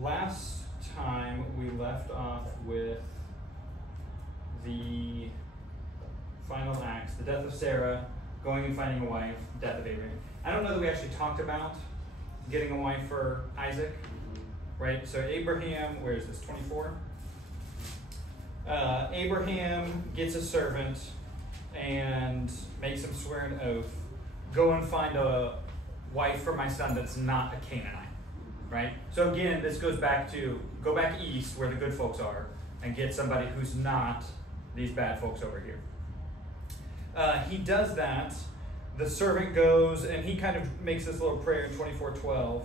Last time we left off with the final acts, the death of Sarah, going and finding a wife, death of Abraham. I don't know that we actually talked about getting a wife for Isaac, right? So Abraham, where is this, 24? Abraham gets a servant and makes him swear an oath, go and find a wife for my son that's not a Canaanite, right? So again, this goes back to, go back east where the good folks are and get somebody who's not these bad folks over here. He does that. The servant goes and he kind of makes this little prayer in 24:12.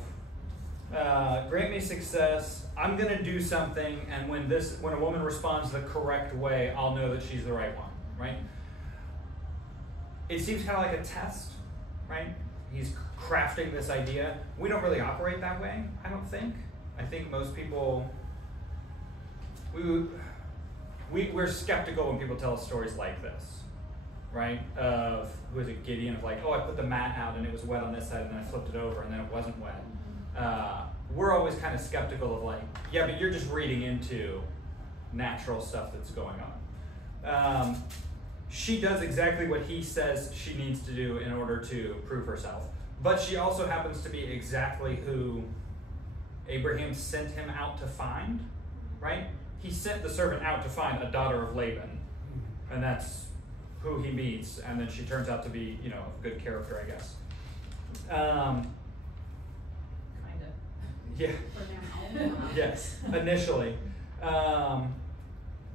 Grant me success. I'm going to do something, and when a woman responds the correct way, I'll know that she's the right one, right? It seems kind of like a test, right? He's crafting this idea. We don't really operate that way, I don't think. I think most people, we're skeptical when people tell us stories like this, right? Of, who is it, Gideon, of like, oh, I put the mat out and it was wet on this side and then I flipped it over and then it wasn't wet. We're always kind of skeptical of like, yeah, but you're just reading into natural stuff that's going on. She does exactly what he says she needs to do in order to prove herself. But she also happens to be exactly who Abraham sent him out to find, right? He sent the servant out to find a daughter of Laban, and that's who he meets, and then she turns out to be, you know, a good character, I guess. Kind of. Yeah. For now. Yes, initially.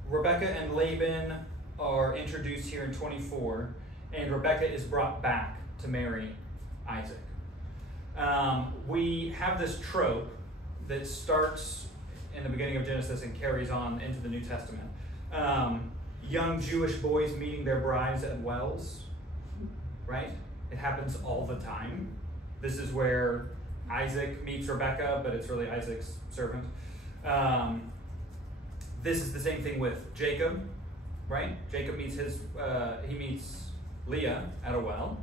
Rebecca and Laban are introduced here in 24, and Rebecca is brought back to marry Isaac. We have this trope that starts in the beginning of Genesis and carries on into the New Testament. Young Jewish boys meeting their brides at wells, right? It happens all the time. This is where Isaac meets Rebecca, but it's really Isaac's servant. This is the same thing with Jacob, right? Jacob meets he meets Leah at a well.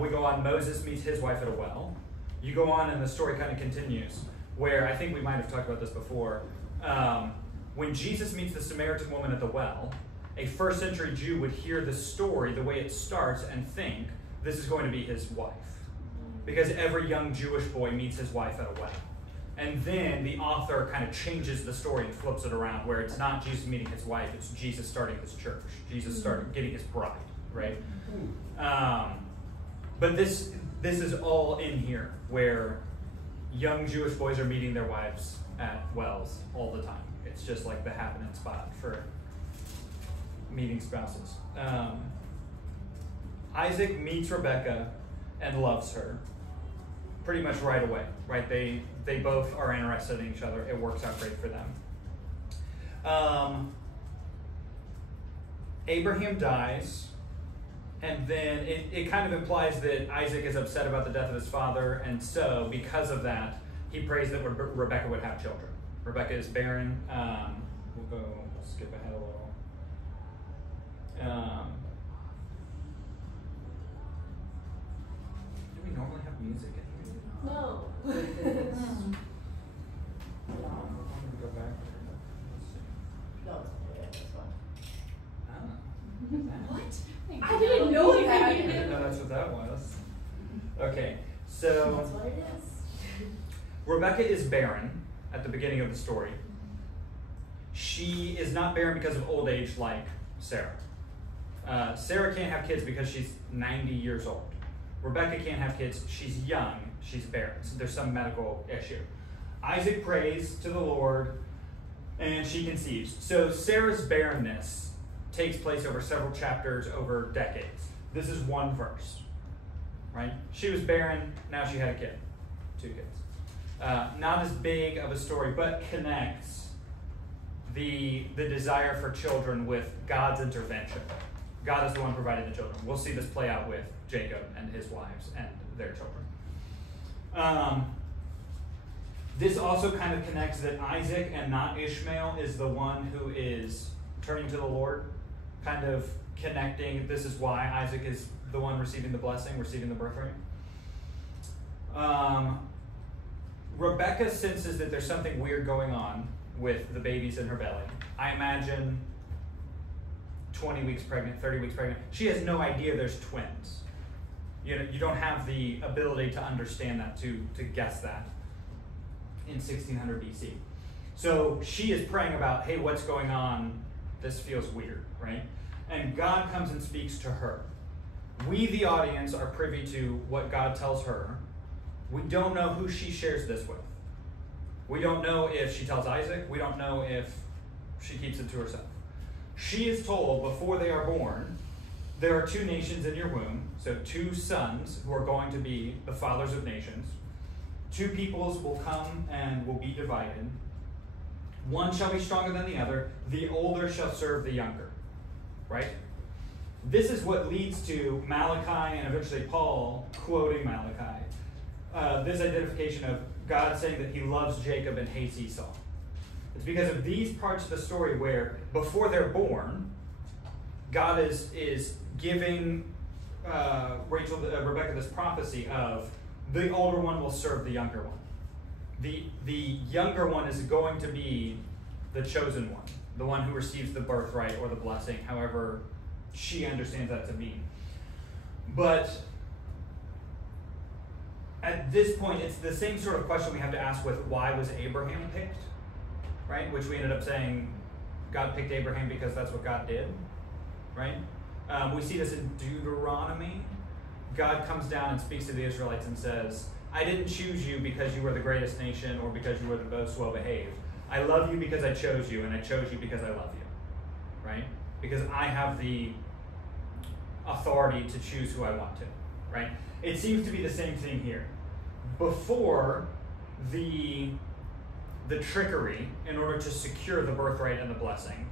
We go on, Moses meets his wife at a well. You go on and the story kind of continues, where I think we might have talked about this before. When Jesus meets the Samaritan woman at the well, a first century Jew would hear the story the way it starts and think this is going to be his wife. Because every young Jewish boy meets his wife at a well. And then the author kind of changes the story and flips it around, where it's not Jesus meeting his wife, it's Jesus starting his church. Jesus starting getting his bride, right? But this is all in here, where young Jewish boys are meeting their wives at wells all the time. It's just like the happening spot for meeting spouses. Isaac meets Rebecca and loves her pretty much right away, right? They both are interested in each other. It works out great for them. Abraham dies, and then it kind of implies that Isaac is upset about the death of his father, and so because of that, he prays that Rebecca would have children. Rebecca is barren. We'll skip ahead a little. Do we normally have music in here? No. Go back. No, it's this one. Ah. What? I didn't know I that. didn't know that's what that was. Okay, That's so what it is. Rebecca is barren at the beginning of the story. She is not barren because of old age like Sarah. Sarah can't have kids because she's 90 years old. Rebecca can't have kids. She's young. She's barren. So there's some medical issue. Isaac prays to the Lord, and she conceives. So Sarah's barrenness takes place over several chapters, over decades. This is one verse, right? She was barren. Now she had a kid. 2 kids. Not as big of a story, but connects the desire for children with God's intervention. God is the one providing the children. We'll see this play out with Jacob and his wives and their children. This also kind of connects that Isaac and not Ishmael is the one who is turning to the Lord, kind of connecting. This is why Isaac is the one receiving the blessing, receiving the birthright. Rebecca senses that there's something weird going on with the babies in her belly. I imagine 20 weeks pregnant, 30 weeks pregnant. She has no idea there's twins. You don't have the ability to understand that, to guess that in 1600 BC. So she is praying about, hey, what's going on? This feels weird, right? And God comes and speaks to her. We, the audience, are privy to what God tells her. We don't know who she shares this with. We don't know if she tells Isaac. We don't know if she keeps it to herself. She is told before they are born, there are two nations in your womb, so two sons who are going to be the fathers of nations. Two peoples will come and will be divided. One shall be stronger than the other. The older shall serve the younger. Right? This is what leads to Malachi and eventually Paul quoting Malachi. This identification of God saying that he loves Jacob and hates Esau. It's because of these parts of the story where before they're born, God is giving Rebecca this prophecy of the older one will serve the younger one. The younger one is going to be the chosen one, the one who receives the birthright or the blessing, however she understands that to mean. But at this point, it's the same sort of question we have to ask with why was Abraham picked, right? Which we ended up saying God picked Abraham because that's what God did, right? We see this in Deuteronomy. God comes down and speaks to the Israelites and says, I didn't choose you because you were the greatest nation or because you were the most well-behaved. I love you because I chose you, and I chose you because I love you, right? Because I have the authority to choose who I want to, right? It seems to be the same thing here. Before the trickery, in order to secure the birthright and the blessing,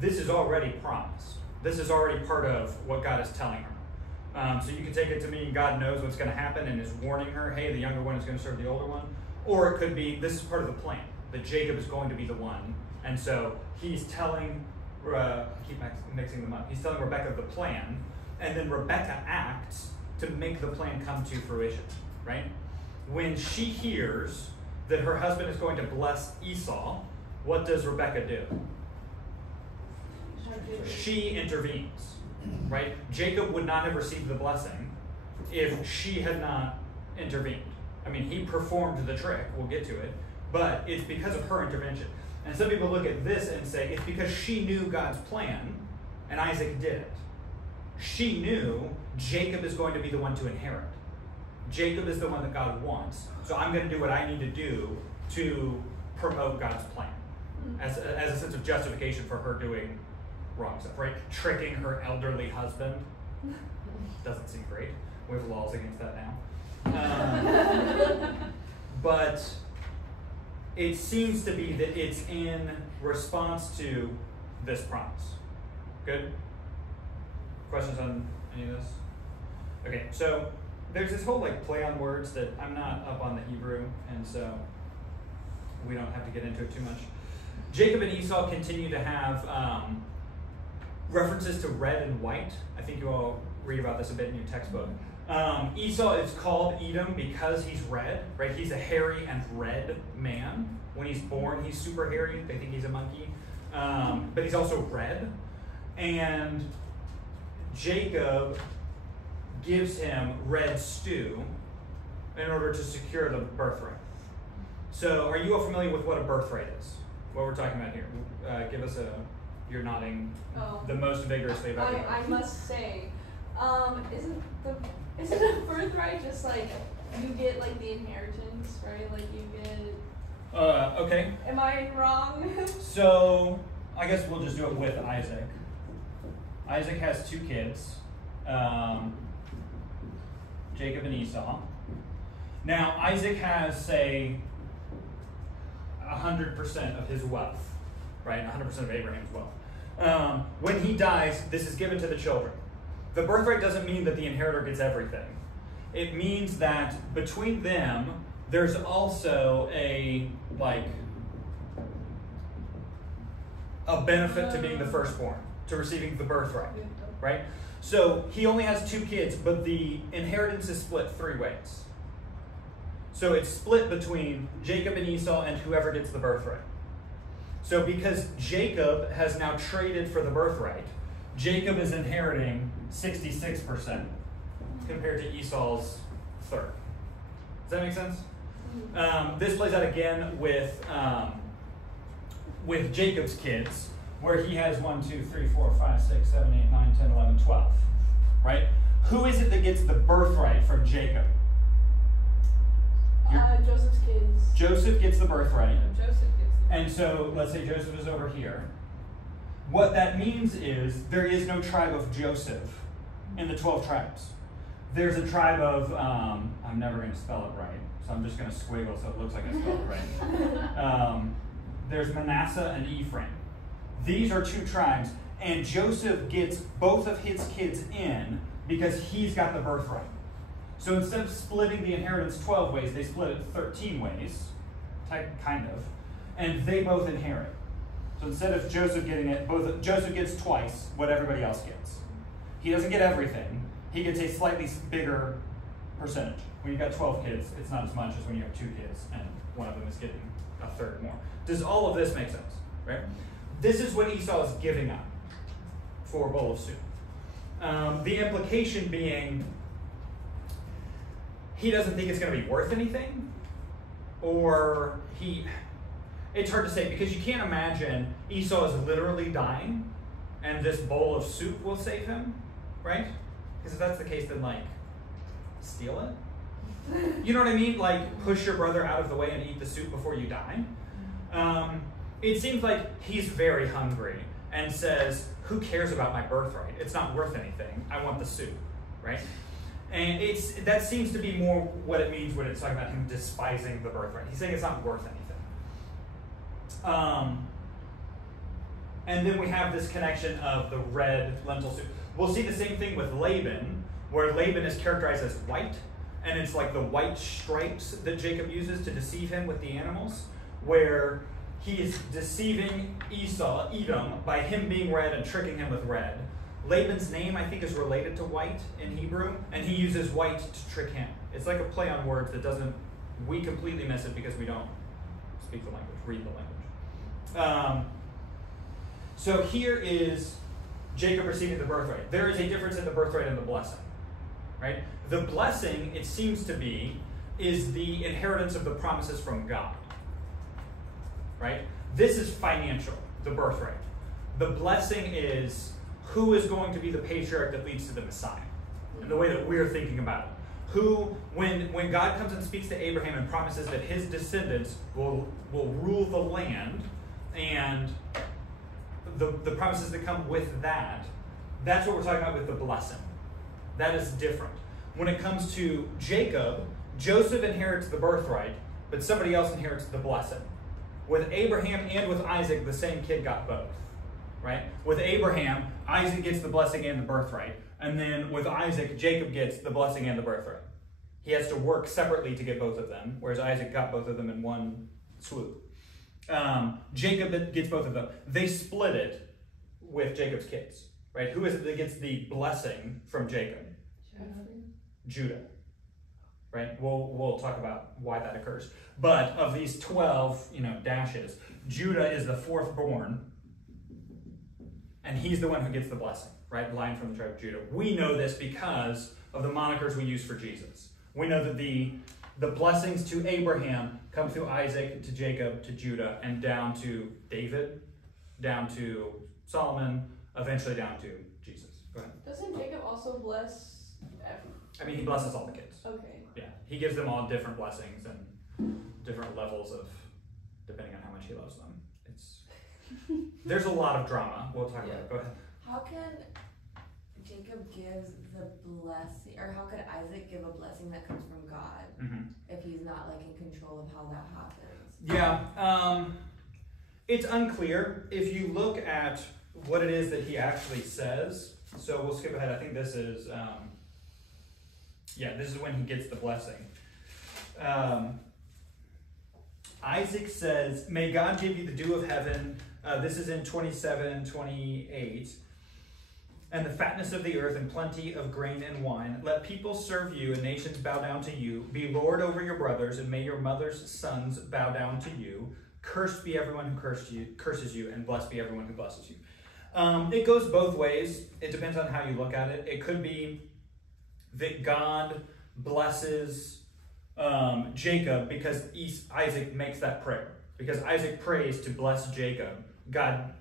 this is already promised. This is already part of what God is telling her. So you can take it to mean God knows what's going to happen and is warning her, hey, the younger one is going to serve the older one. Or it could be, this is part of the plan, that Jacob is going to be the one. And so he's telling, I keep mixing them up, he's telling Rebecca the plan, and then Rebecca acts to make the plan come to fruition, right? When she hears that her husband is going to bless Esau, what does Rebecca do? She intervenes, right? Jacob would not have received the blessing if she had not intervened. I mean, he performed the trick, we'll get to it, but it's because of her intervention. And some people look at this and say, it's because she knew God's plan and Isaac didn't. She knew Jacob is going to be the one to inherit. Jacob is the one that God wants, so I'm going to do what I need to do to promote God's plan as a sense of justification for her doing wrong stuff, right? Tricking her elderly husband doesn't seem great. We have laws against that now. But it seems to be that it's in response to this promise. Good? Questions on any of this? Okay, so there's this whole play on words that I'm not up on the Hebrew, and so we don't have to get into it too much. Jacob and Esau continue to have references to red and white. I think you all read about this a bit in your textbook. Esau is called Edom because he's red, right? He's a hairy and red man. When he's born, he's super hairy. They think he's a monkey. But he's also red. And Jacob gives him red stew in order to secure the birthright. So are you all familiar with what a birthright is? What we're talking about here? Give us you're nodding the most vigorously about it. I must say, isn't a birthright just you get the inheritance, right? You get. Okay. Am I wrong? So I guess we'll just do it with Isaac. Isaac has two kids, Jacob and Esau. Now Isaac has, say, 100% of his wealth, right? 100% of Abraham's wealth. When he dies, this is given to the children. The birthright doesn't mean that the inheritor gets everything. It means that between them, there's also a benefit to being the firstborn, to receiving the birthright, right? So he only has two kids, but the inheritance is split three ways. So it's split between Jacob and Esau and whoever gets the birthright. So because Jacob has now traded for the birthright, Jacob is inheriting 66% compared to Esau's third. Does that make sense? This plays out again with Jacob's kids, where he has 1, 2, 3, 4, 5, 6, 7, 8, 9, 10, 11, 12. Right? Who is it that gets the birthright from Jacob? Joseph's kids. Joseph gets the birthright. Joseph gets the And so let's say Joseph is over here. What that means is there is no tribe of Joseph in the 12 tribes. There's a tribe of, I'm never going to spell it right, so I'm just going to squiggle so it looks like I spelled it right. There's Manasseh and Ephraim. These are 2 tribes, and Joseph gets both of his kids in because he's got the birthright. So instead of splitting the inheritance 12 ways, they split it 13 ways, kind of, and they both inherit. So instead of Joseph getting it, Joseph gets twice what everybody else gets. He doesn't get everything. He gets a slightly bigger percentage. When you've got 12 kids, it's not as much as when you have 2 kids and one of them is getting a third more. Does all of this make sense? Right? This is what Esau is giving up for a bowl of soup. The implication being he doesn't think it's going to be worth anything, or it's hard to say because you can't imagine Esau is literally dying and this bowl of soup will save him, right? Because if that's the case, then steal it. You know what I mean? Push your brother out of the way and eat the soup before you die. It seems like he's very hungry and says, who cares about my birthright? It's not worth anything. I want the soup, right? And that seems to be more what it means when it's talking about him despising the birthright. He's saying it's not worth anything. And then we have this connection of the red lentil soup. We'll see the same thing with Laban, where Laban is characterized as white, and it's like the white stripes that Jacob uses to deceive him with the animals, where he is deceiving Esau, Edom, by him being red and tricking him with red. Laban's name, I think, is related to white in Hebrew, and he uses white to trick him. It's like a play on words that we completely miss it because we don't speak the language, read the language. So here is Jacob receiving the birthright. There is a difference in the birthright and the blessing, right? The blessing, it seems to be, is the inheritance of the promises from God, right? This is financial, the birthright. The blessing is who is going to be the patriarch that leads to the Messiah, in the way that we're thinking about it. Who, when God comes and speaks to Abraham and promises that his descendants will rule the land, and the promises that come with that, that's what we're talking about with the blessing. That is different. When it comes to Jacob, Joseph inherits the birthright, but somebody else inherits the blessing. With Abraham and with Isaac, the same kid got both, right? With Abraham, Isaac gets the blessing and the birthright, and then with Isaac, Jacob gets the blessing and the birthright. He has to work separately to get both of them, whereas Isaac got both of them in one swoop. Jacob gets both of them. They split it with Jacob's kids, right? Who is it that gets the blessing from Jacob? Judah, right? We'll talk about why that occurs. But of these 12, dashes, Judah is the fourth born, and he's the one who gets the blessing, right? Line from the tribe of Judah. We know this because of the monikers we use for Jesus. We know that the blessings to Abraham come through Isaac, to Jacob, to Judah, and down to David, down to Solomon, eventually down to Jesus. Go ahead. Doesn't Jacob also bless he blesses all the kids. Okay. Yeah, he gives them all different blessings and different levels of, depending on how much he loves them. There's a lot of drama. We'll talk about it. Go ahead. How can Jacob give the blessing, or how could Isaac give a blessing that comes from God if he's not in control of how that happens? Yeah, it's unclear. If you look at what it is that he actually says, so we'll skip ahead. I think this is, this is when he gets the blessing. Isaac says, "May God give you the dew of heaven." This is in 27:28. and the fatness of the earth, and plenty of grain and wine. Let people serve you, and nations bow down to you. Be Lord over your brothers, and may your mother's sons bow down to you. Cursed be everyone who curses you, and blessed be everyone who blesses you. It goes both ways. It depends on how you look at it. It could be that God blesses Jacob because Isaac makes that prayer. Because Isaac prays to bless Jacob, God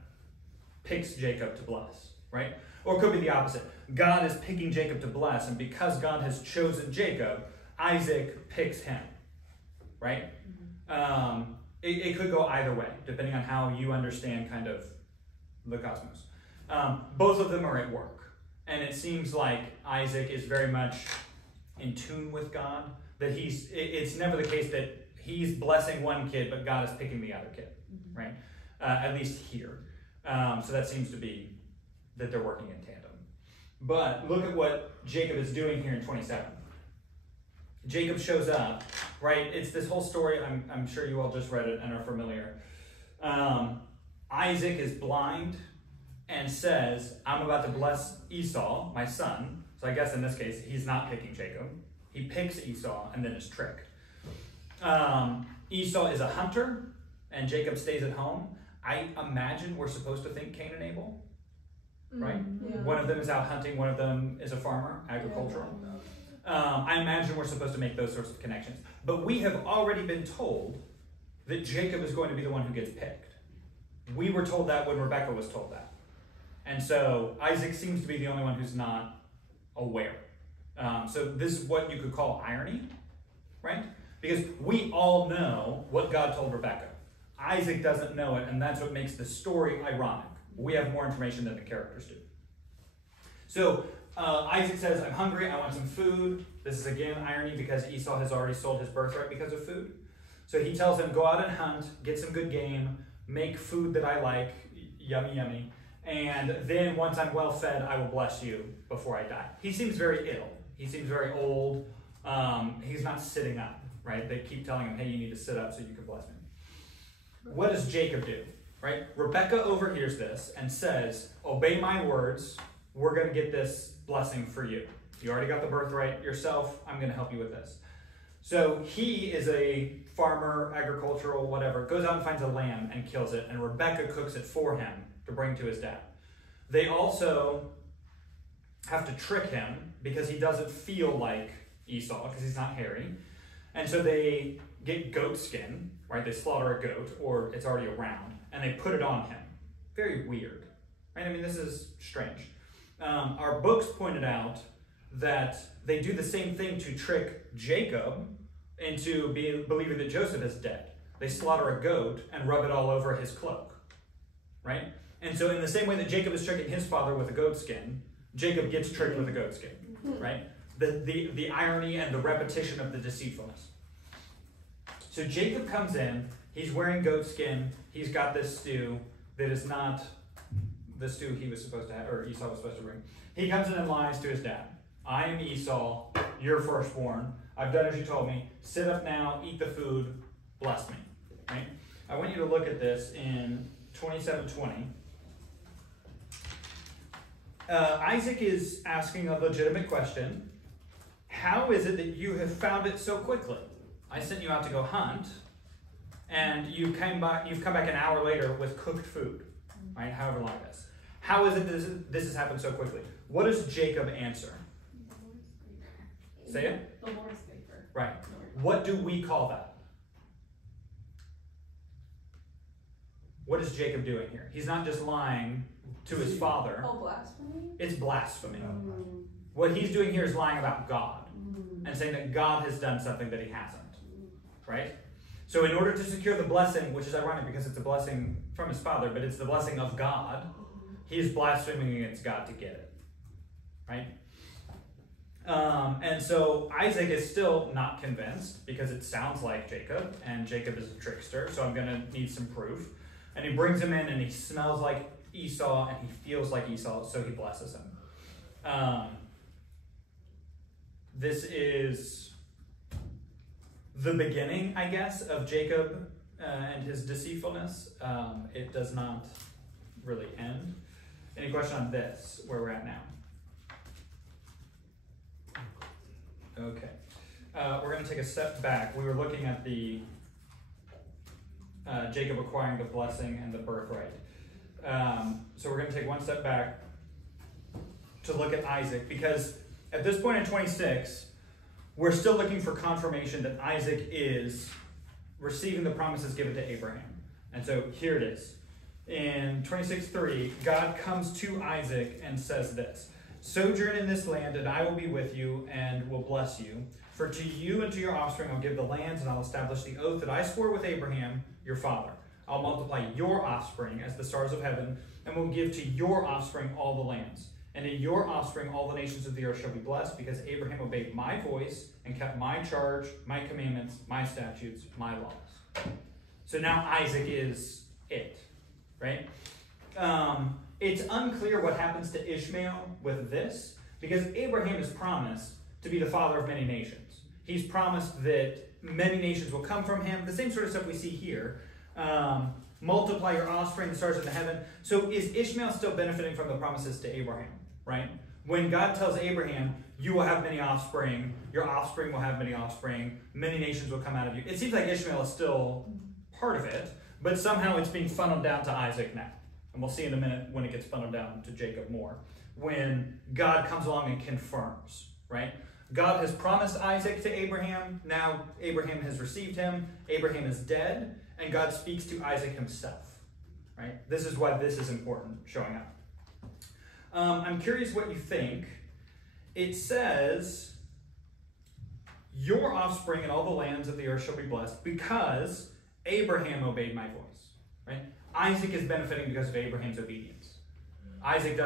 picks Jacob to bless, right? Or it could be the opposite. God is picking Jacob to bless, and because God has chosen Jacob, Isaac picks him, right? It could go either way, depending on how you understand kind of the cosmos. Both of them are at work. And it seems like Isaac is very much in tune with God, that it's never the case that he's blessing one kid, but God is picking the other kid, right? At least here. So that seems to be that they're working in tandem. But look at what Jacob is doing here in 27. Jacob shows up, right? It's this whole story. I'm sure you all just read it and are familiar. Isaac is blind and says, I'm about to bless Esau, my son. So I guess in this case, he's not picking Jacob. He picks Esau and then is tricked. Esau is a hunter and Jacob stays at home. I imagine we're supposed to think Cain and Abel, right? Yeah. One of them is out hunting, one of them is a farmer, agricultural. I imagine we're supposed to make those sorts of connections. But we have already been told that Jacob is going to be the one who gets picked. We were told that when Rebecca was told that. And so Isaac seems to be the only one who's not aware. So this is what you could call irony, right? Because we all know what God told Rebecca. Isaac doesn't know it, and that's what makes the story ironic. We have more information than the characters do. So Isaac says, I'm hungry, I want some food. This is again irony because Esau has already sold his birthright because of food. So he tells him, go out and hunt, get some good game, make food that I like, yummy, yummy. And then once I'm well fed, I will bless you before I die. He seems very ill. He seems very old. He's not sitting up, right? They keep telling him, hey, you need to sit up so you can bless me. What does Jacob do, right? Rebecca overhears this and says, obey my words. We're going to get this blessing for you. You already got the birthright yourself. I'm going to help you with this. So he is a farmer, agricultural, whatever, goes out and finds a lamb and kills it, and Rebecca cooks it for him to bring to his dad. They also have to trick him because he doesn't feel like Esau because he's not hairy. And so they get goat skin, right? They slaughter a goat, or it's already around, and they put it on him. Very weird, right? I mean, this is strange. Our books pointed out that they do the same thing to trick Jacob into believing that Joseph is dead. They slaughter a goat and rub it all over his cloak, right? And so in the same way that Jacob is tricking his father with a goat skin, Jacob gets tricked with a goat skin, right? The irony and the repetition of the deceitfulness. So Jacob comes in, he's wearing goat skin, he's got this stew that is not the stew he was supposed to have, or Esau was supposed to bring. He comes in and lies to his dad. I am Esau, your firstborn. I've done as you told me. Sit up now, eat the food, bless me. Right? I want you to look at this in 27:20. Isaac is asking a legitimate question. How is it that you have found it so quickly? I sent you out to go hunt, and you've come back an hour later with cooked food, right? However long it is. How is it that this has happened so quickly? What does Jacob answer? Say it? The Lord's favor. Right. What do we call that? What is Jacob doing here? He's not just lying to his father. Oh, blasphemy? It's blasphemy. What he's doing here is lying about God and saying that God has done something that he hasn't. Right? So in order to secure the blessing, which is ironic because it's a blessing from his father, but it's the blessing of God, he is blaspheming against God to get it. Right? And so Isaac is still not convinced because it sounds like Jacob, and Jacob is a trickster, so I'm going to need some proof. And he brings him in, and he smells like Esau, and he feels like Esau, so he blesses him. This is the beginning, I guess, of Jacob and his deceitfulness. It does not really end. Any question on this, where we're at now? Okay. We're going to take a step back. We were looking at the Jacob acquiring the blessing and the birthright. So we're going to take one step back to look at Isaac, because at this point in 26, we're still looking for confirmation that Isaac is receiving the promises given to Abraham. And so here it is. In 26:3, God comes to Isaac and says this: "Sojourn in this land, and I will be with you and will bless you. For to you and to your offspring I'll give the lands, and I'll establish the oath that I swore with Abraham, your father. I'll multiply your offspring as the stars of heaven, and will give to your offspring all the lands. And in your offspring all the nations of the earth shall be blessed, because Abraham obeyed my voice and kept my charge, my commandments, my statutes, my laws." So now Isaac is it, right? It's unclear what happens to Ishmael with this, because Abraham is promised to be the father of many nations. He's promised that many nations will come from him. The same sort of stuff we see here. Multiply your offspring, the stars of the heaven. So is Ishmael still benefiting from the promises to Abraham, right? When God tells Abraham, you will have many offspring, your offspring will have many offspring, many nations will come out of you. It seems like Ishmael is still part of it, but somehow it's being funneled down to Isaac now. And we'll see in a minute when it gets funneled down to Jacob more. When God comes along and confirms, right? God has promised Isaac to Abraham. Now Abraham has received him. Abraham is dead. And God speaks to Isaac himself, right? This is why this is important, showing up. I'm curious what you think. It says, your offspring and all the lands of the earth shall be blessed because Abraham obeyed my voice, right? Isaac is benefiting because of Abraham's obedience. Isaac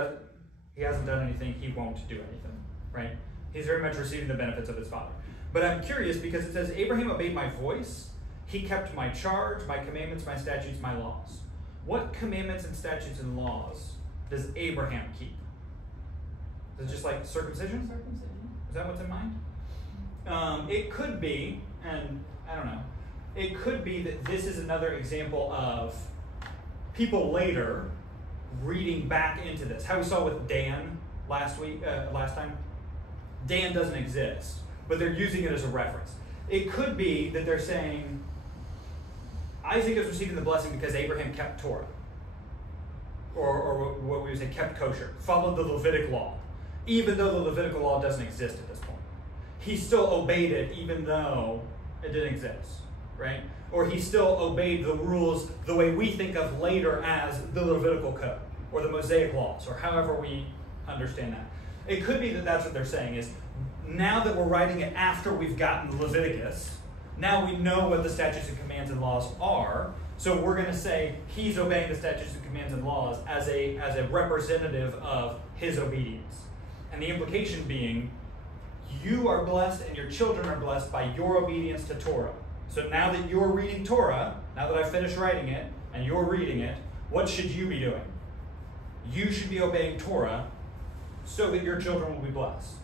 he hasn't done anything, he won't do anything, right? He's very much receiving the benefits of his father. But I'm curious because it says, Abraham obeyed my voice, he kept my charge, my commandments, my statutes, my laws. What commandments and statutes and laws does Abraham keep? Is it just like circumcision? Circumcision. Is that what's in mind? It could be, and I don't know, it could be that this is another example of people later reading back into this. How we saw with Dan last time. Dan doesn't exist, but they're using it as a reference. It could be that they're saying, Isaac is receiving the blessing because Abraham kept Torah. Or what we would say, kept kosher. Followed the Levitic law. Even though the Levitical law doesn't exist at this point. He still obeyed it even though it didn't exist. Right? Or he still obeyed the rules the way we think of later as the Levitical code. Or the Mosaic laws. Or however we understand that. It could be that that's what they're saying is, now that we're writing it after we've gotten Leviticus, now we know what the statutes and commands and laws are, so we're going to say he's obeying the statutes and commands and laws as a representative of his obedience. And the implication being, you are blessed and your children are blessed by your obedience to Torah. So now that you're reading Torah, now that I've finished writing it, and you're reading it, what should you be doing? You should be obeying Torah so that your children will be blessed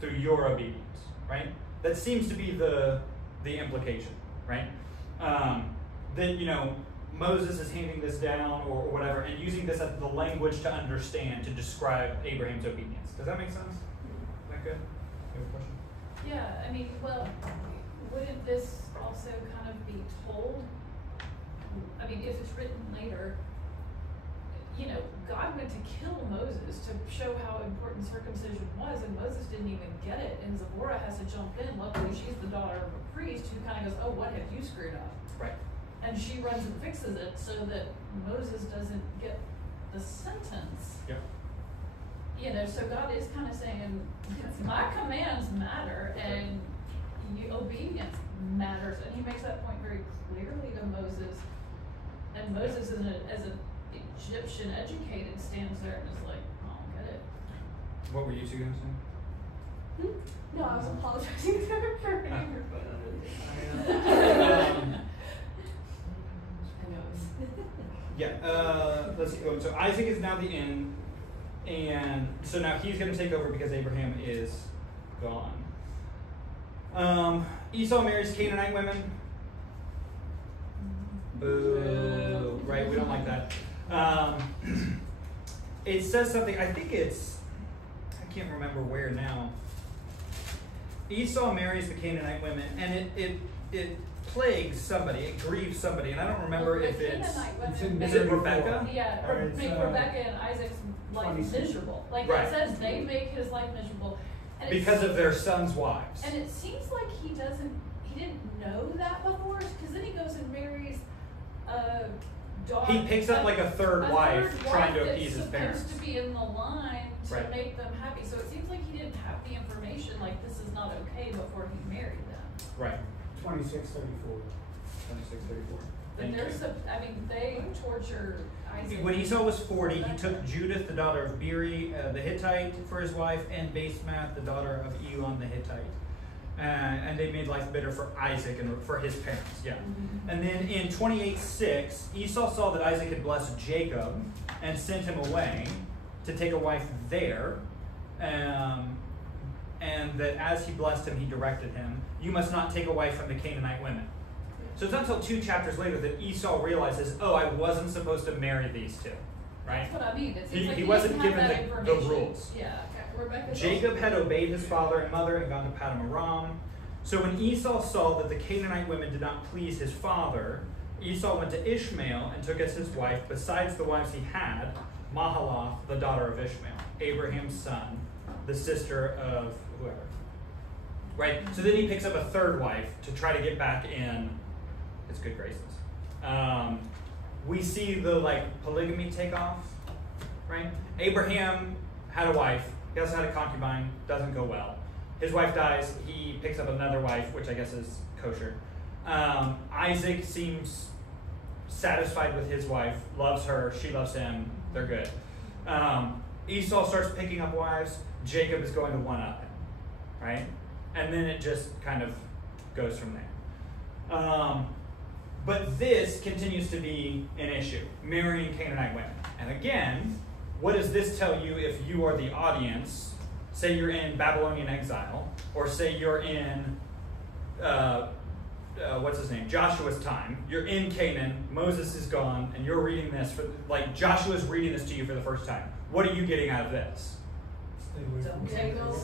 through your obedience, right? That seems to be the implication, right? That, Moses is handing this down or whatever and using this as the language to understand, to describe Abraham's obedience. Does that make sense? Is that good? You have a question? Yeah, wouldn't this also kind of be told? If it's written later, God went to kill Moses to show how important circumcision was, and Moses didn't even get it, and Zipporah has to jump in. Luckily, she's the daughter of a priest who kind of goes, oh, what have you screwed up? Right. And she runs and fixes it so that Moses doesn't get the sentence. Yep. So God is kind of saying, my commands matter, and obedience matters. And he makes that point very clearly to Moses. And Moses, as an Egyptian educated, stands there and is like, I don't get it. What were you two going to say? No, I was apologizing for putting your foot Let's see. So Isaac is now the end, and so now he's going to take over because Abraham is gone. Esau marries Canaanite women. Boo. Right, we don't like that. it says something, I think it's, I can't remember where now. Esau marries the Canaanite women, and it plagues somebody, it grieves somebody, and I don't remember if it's, is it Rebecca? Yeah, or make Rebecca and Isaac's life miserable. Like right. It says they make his life miserable. And because of their sons' wives. And it seems like he didn't know that before, because then he goes and marries a daughter. He picks up like a third wife trying to appease his parents. Supposed to be in the line to right. make them happy. So it seems like he didn't have the information, like this is not okay before he married them. Right. 2634. 2634. But there's they torture Isaac. When Esau was 40, he took Judith, the daughter of Beeri, the Hittite, for his wife, and Basemath, the daughter of Elon, the Hittite. And they made life bitter for Isaac and for his parents. Yeah. Mm-hmm. And then in 28:6, Esau saw that Isaac had blessed Jacob and sent him away to take a wife there. And that as he blessed him, he directed him, "You must not take a wife from the Canaanite women." So it's not until 2 chapters later that Esau realizes, oh, I wasn't supposed to marry these two, right? That's what I mean. He wasn't given the rules. Yeah. Jacob had obeyed his father and mother and gone to Paddan Aram. So when Esau saw that the Canaanite women did not please his father, Esau went to Ishmael and took as his wife, besides the wives he had, Mahalath, the daughter of Ishmael, Abraham's son, the sister of whoever. Right? So then he picks up a third wife to try to get back in his good graces. We see the polygamy take off, right? Abraham had a wife. He also had a concubine. Doesn't go well. His wife dies. He picks up another wife, which I guess is kosher. Isaac seems satisfied with his wife, loves her. She loves him. They're good. Esau starts picking up wives. Jacob is going to one-up him, right? And then it just kind of goes from there. But this continues to be an issue, marrying Canaanite women. And again, what does this tell you if you are the audience? Say you're in Babylonian exile, or say you're in, Joshua's time. You're in Canaan, Moses is gone, and you're reading this, Joshua's reading this to you for the first time. What are you getting out of this?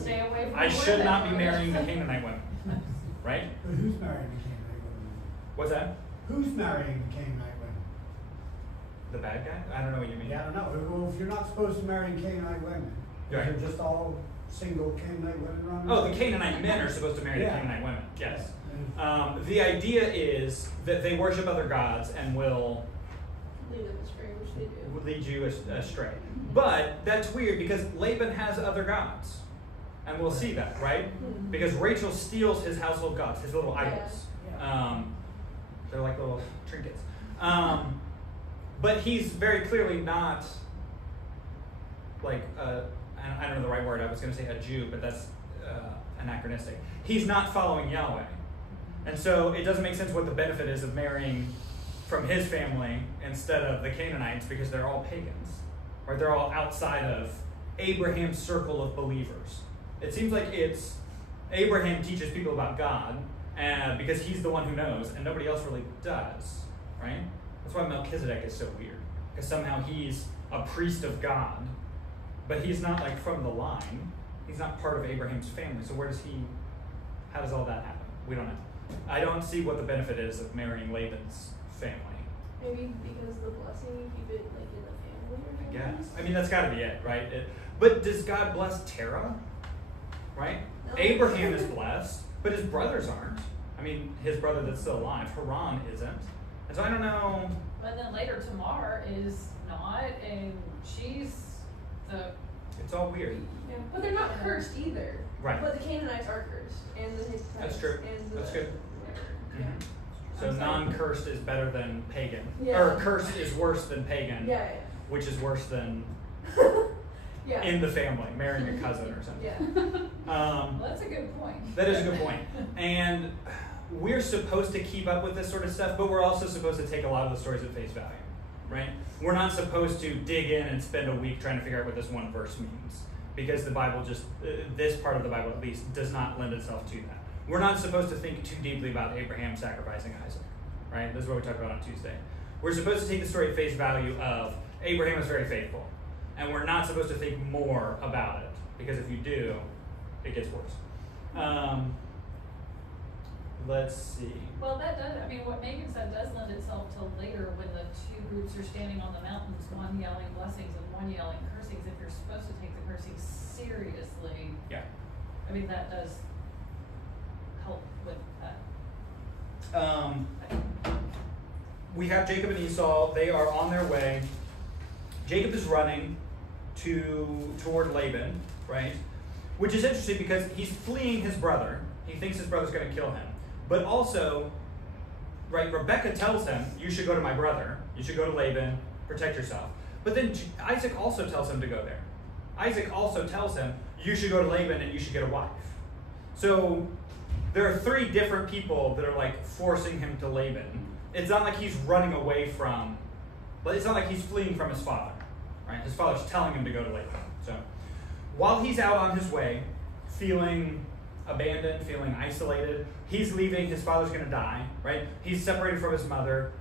Stay away from I should not be marrying the Canaanite women, right? But who's marrying the Canaanite women? What's that? Who's marrying the Canaanite women? The bad guy? I don't know what you mean. Yeah, I don't know. Well, if you're not supposed to marry Canaanite women, right. They're just all single Canaanite women running. Oh, the Canaanite men are supposed to marry the Canaanite women. Yes. The idea is that they worship other gods and will lead them astray, which they do. Lead you astray. But that's weird because Laban has other gods. And we'll see that, right? Mm-hmm. Because Rachel steals his household gods, his little idols. Yeah. They're like little trinkets. But he's very clearly not I don't know the right word. I was going to say a Jew, but that's anachronistic. He's not following Yahweh. And so it doesn't make sense what the benefit is of marrying from his family instead of the Canaanites because they're all pagans. Right? They're all outside of Abraham's circle of believers. It seems like it's Abraham teaches people about God because he's the one who knows, and nobody else really does. Right? That's why Melchizedek is so weird. Because somehow he's a priest of God, but he's not from the line. He's not part of Abraham's family. So how does all that happen? We don't know. I don't see what the benefit is of marrying Laban's family. Maybe because the blessing, you keep it in the family or something? I guess. I mean, that's got to be it, right? But does God bless Terah? Right? No. Abraham is blessed, but his brothers aren't. I mean, his brother that's still alive, Haran, isn't. And so I don't know. But then later Tamar is not, and she's the... It's all weird. Yeah, but they're not cursed either. Right. But the Canaanites are cursed, and the Hittites. That's true. And that's good. Yeah. So non-cursed is better than pagan. Yeah. Or cursed is worse than pagan. Yeah. Which is worse than yeah. in the family, marrying a cousin or something. Yeah. Well, that's a good point. That is a good point. And we're supposed to keep up with this sort of stuff, but we're also supposed to take a lot of the stories at face value, right? We're not supposed to dig in and spend a week trying to figure out what this one verse means, because the Bible this part of the Bible at least, does not lend itself to that. We're not supposed to think too deeply about Abraham sacrificing Isaac, right? This is what we talked about on Tuesday. We're supposed to take the story at face value of Abraham is very faithful. And we're not supposed to think more about it, because if you do, it gets worse. Let's see. Well, that does, I mean, what Megan said does lend itself to later when the two groups are standing on the mountains, one yelling blessings and one yelling cursings. If you're supposed to take the cursing seriously, Yeah. I mean, that does help with that. We have Jacob and Esau. They are on their way. Jacob is running toward Laban, right? Which is interesting because he's fleeing his brother. He thinks his brother's going to kill him. But also, right, Rebecca tells him, you should go to my brother. You should go to Laban, protect yourself. But then Isaac also tells him to go there. Isaac also tells him, you should go to Laban and you should get a wife. So there are three different people that are like forcing him to Laban. It's not like he's running away from, but it's not like he's fleeing from his father, right? His father's telling him to go to Laban. So while he's out on his way, feeling abandoned, feeling isolated, he's leaving, his father's going to die, right? He's separated from his mother.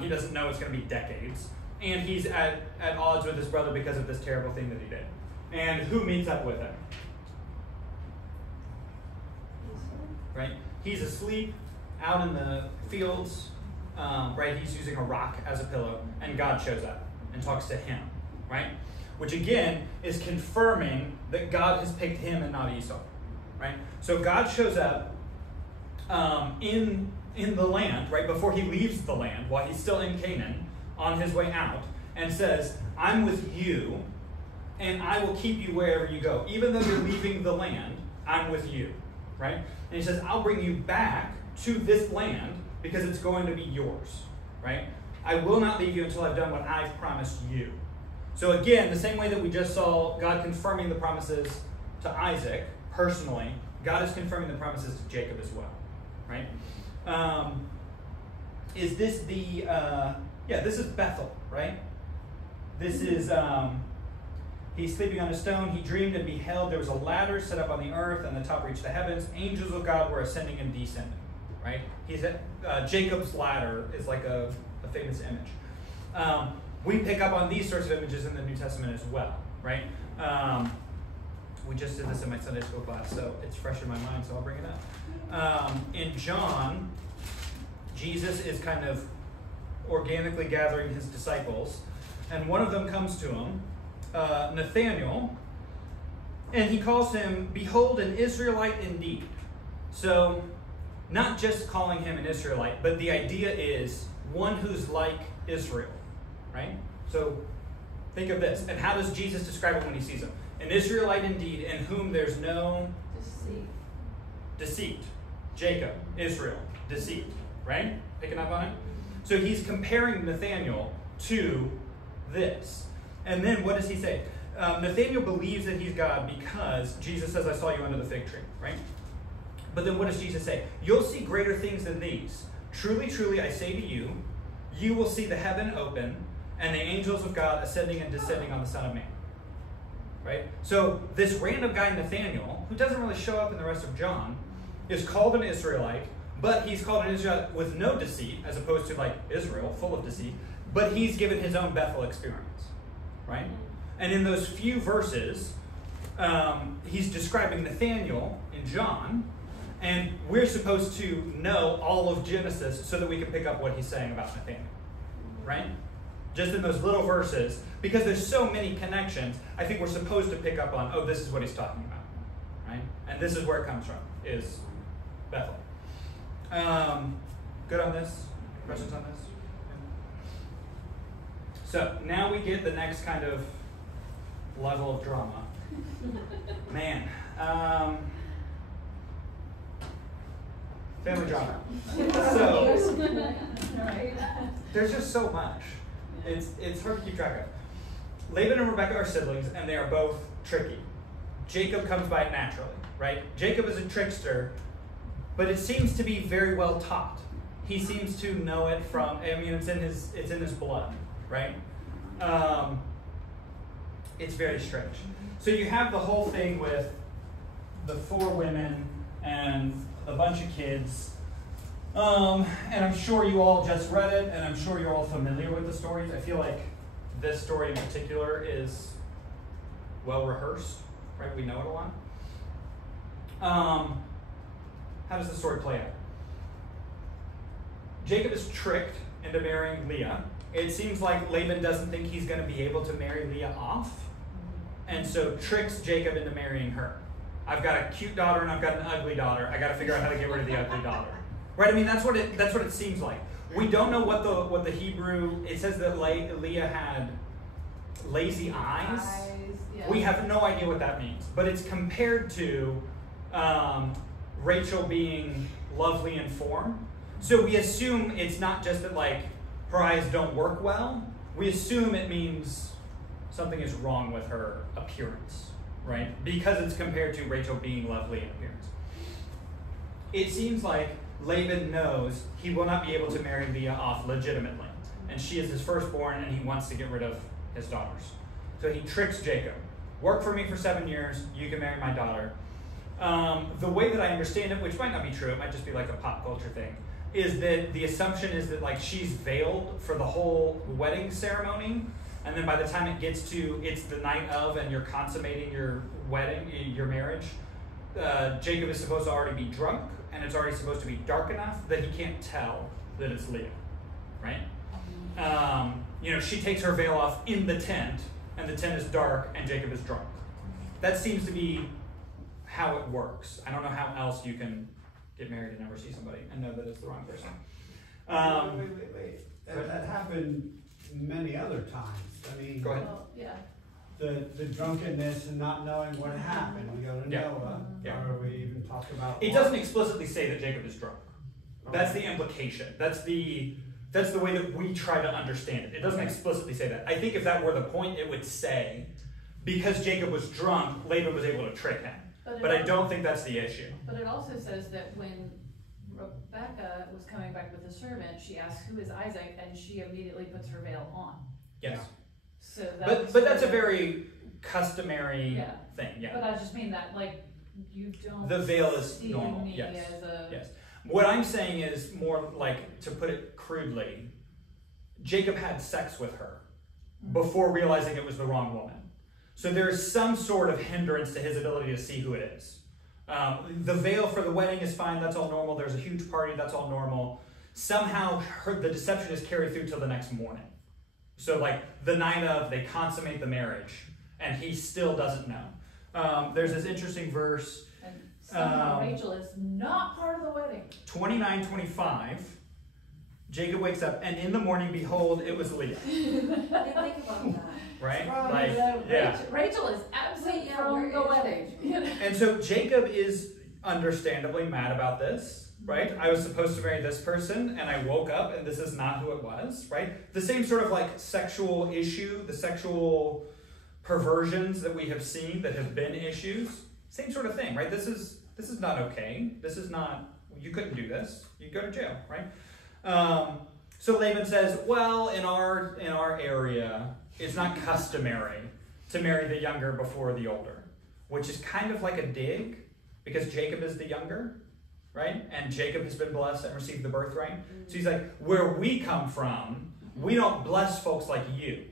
He doesn't know it's going to be decades. And he's at odds with his brother because of this terrible thing that he did. And who meets up with him? Right? He's asleep out in the fields, right? He's using a rock as a pillow, and God shows up and talks to him, right? Which again is confirming that God has picked him and not Esau, right? So God shows up in the land, right, before he leaves the land, while he's still in Canaan, on his way out, and says, I'm with you, and I will keep you wherever you go. Even though you're leaving the land, I'm with you, right? And he says, I'll bring you back to this land because it's going to be yours, right? I will not leave you until I've done what I've promised you. So again, the same way that we just saw God confirming the promises to Isaac personally, God is confirming the promises to Jacob as well, right? Is this the, this is Bethel, right? This is, he's sleeping on a stone. He dreamed and beheld there was a ladder set up on the earth, and the top reached the heavens. Angels of God were ascending and descending, right? He's at, Jacob's ladder is like a famous image. We pick up on these sorts of images in the New Testament as well, right? We just did this in my Sunday school class, so it's fresh in my mind, so I'll bring it up. In John, Jesus is kind of organically gathering his disciples, and one of them comes to him, Nathanael, and he calls him, behold, an Israelite indeed. So, not just calling him an Israelite, but the idea is one who's like Israel, right? So, think of this. And how does Jesus describe it when he sees him? An Israelite indeed, in whom there's no deceit. Jacob, Israel, deceit, right? Picking up on it? So he's comparing Nathanael to this. And then what does he say? Nathanael believes that he's God because Jesus says, I saw you under the fig tree, right? But then what does Jesus say? You'll see greater things than these. Truly, truly, I say to you, you will see the heaven open and the angels of God ascending and descending on the Son of Man. Right? So this random guy, Nathanael, who doesn't really show up in the rest of John, is called an Israelite, but he's called an Israelite with no deceit, as opposed to like Israel, full of deceit, but he's given his own Bethel experience. Right? And in those few verses, he's describing Nathanael in John, and we're supposed to know all of Genesis so that we can pick up what he's saying about Nathanael. Right? Just in those little verses, because there's so many connections, I think we're supposed to pick up on, oh, this is what he's talking about, right? And this is where it comes from, is Bethel. Good on this? Questions on this? So now we get the next kind of level of drama. Man. Family drama. So, there's just so much. It's hard to keep track of. Laban and Rebecca are siblings, and they are both tricky. Jacob comes by it naturally, right? Jacob is a trickster, but it seems to be very well taught. He seems to know it from, I mean, it's in his blood, right? It's very strange. So you have the whole thing with the 4 women and a bunch of kids. And I'm sure you all just read it, and I'm sure you're all familiar with the stories. I feel like this story in particular is well rehearsed, right? We know it a lot. How does the story play out? Jacob is tricked into marrying Leah. It seems like Laban doesn't think he's going to be able to marry Leah off, and so tricks Jacob into marrying her. I've got a cute daughter and I've got an ugly daughter. I got to figure out how to get rid of the ugly daughter. Right? I mean, that's what it seems like. We don't know what the Hebrew. It says that Leah had lazy eyes. Yeah. We have no idea what that means, but it's compared to Rachel being lovely in form. So we assume it's not just that like her eyes don't work well. We assume it means something is wrong with her appearance, right? Because it's compared to Rachel being lovely in appearance. It seems like Laban knows he will not be able to marry Leah off legitimately, and she is his firstborn, and he wants to get rid of his daughters. So he tricks Jacob. Work for me for 7 years, you can marry my daughter. The way that I understand it, which might not be true, it might just be like a pop culture thing, is that the assumption is that like she's veiled for the whole wedding ceremony, and then by the time it gets to it's the night of and you're consummating your wedding, your marriage, Jacob is supposed to already be drunk, and it's already supposed to be dark enough that he can't tell that it's Leah, right? She takes her veil off in the tent, and the tent is dark, and Jacob is drunk. That seems to be how it works. I don't know how else you can get married and never see somebody and know that it's the wrong person. Wait. That happened many other times. I mean, go ahead. Well, yeah. The drunkenness and not knowing what happened. We go to Noah, or we even talk about. It doesn't explicitly say that Jacob is drunk. That's the implication. That's the way that we try to understand it. It doesn't explicitly say that. I think if that were the point, it would say, because Jacob was drunk, Laban was able to trick him. But I don't think that's the issue. But it also says that when Rebecca was coming back with the servant, she asks, "Who is Isaac?" and she immediately puts her veil on. Yes. So but that's a very customary thing. Yeah. But I just mean that like you don't. The veil is see normal. me Yes. Yes. What I'm saying is more like, to put it crudely, Jacob had sex with her before realizing it was the wrong woman. So there is some sort of hindrance to his ability to see who it is. The veil for the wedding is fine. That's all normal. There's a huge party. That's all normal. Somehow the deception is carried through till the next morning. So like the night of, they consummate the marriage, and he still doesn't know. There's this interesting verse. And somehow Rachel is not part of the wedding. 29:25. Jacob wakes up, and in the morning, behold, it was Leah. I didn't think about that. Right? Rachel is absent from the wedding. And so Jacob is understandably mad about this, right? I was supposed to marry this person, and I woke up, and this is not who it was, right? The same sort of like sexual issue, the sexual perversions that we have seen that have been issues, same sort of thing, right? This is not okay. This is not, you couldn't do this. You'd go to jail, right? So Laban says, well, in our area, it's not customary to marry the younger before the older, which is kind of like a dig, because Jacob is the younger, right? And Jacob has been blessed and received the birthright. So he's like, where we come from, we don't bless folks like you,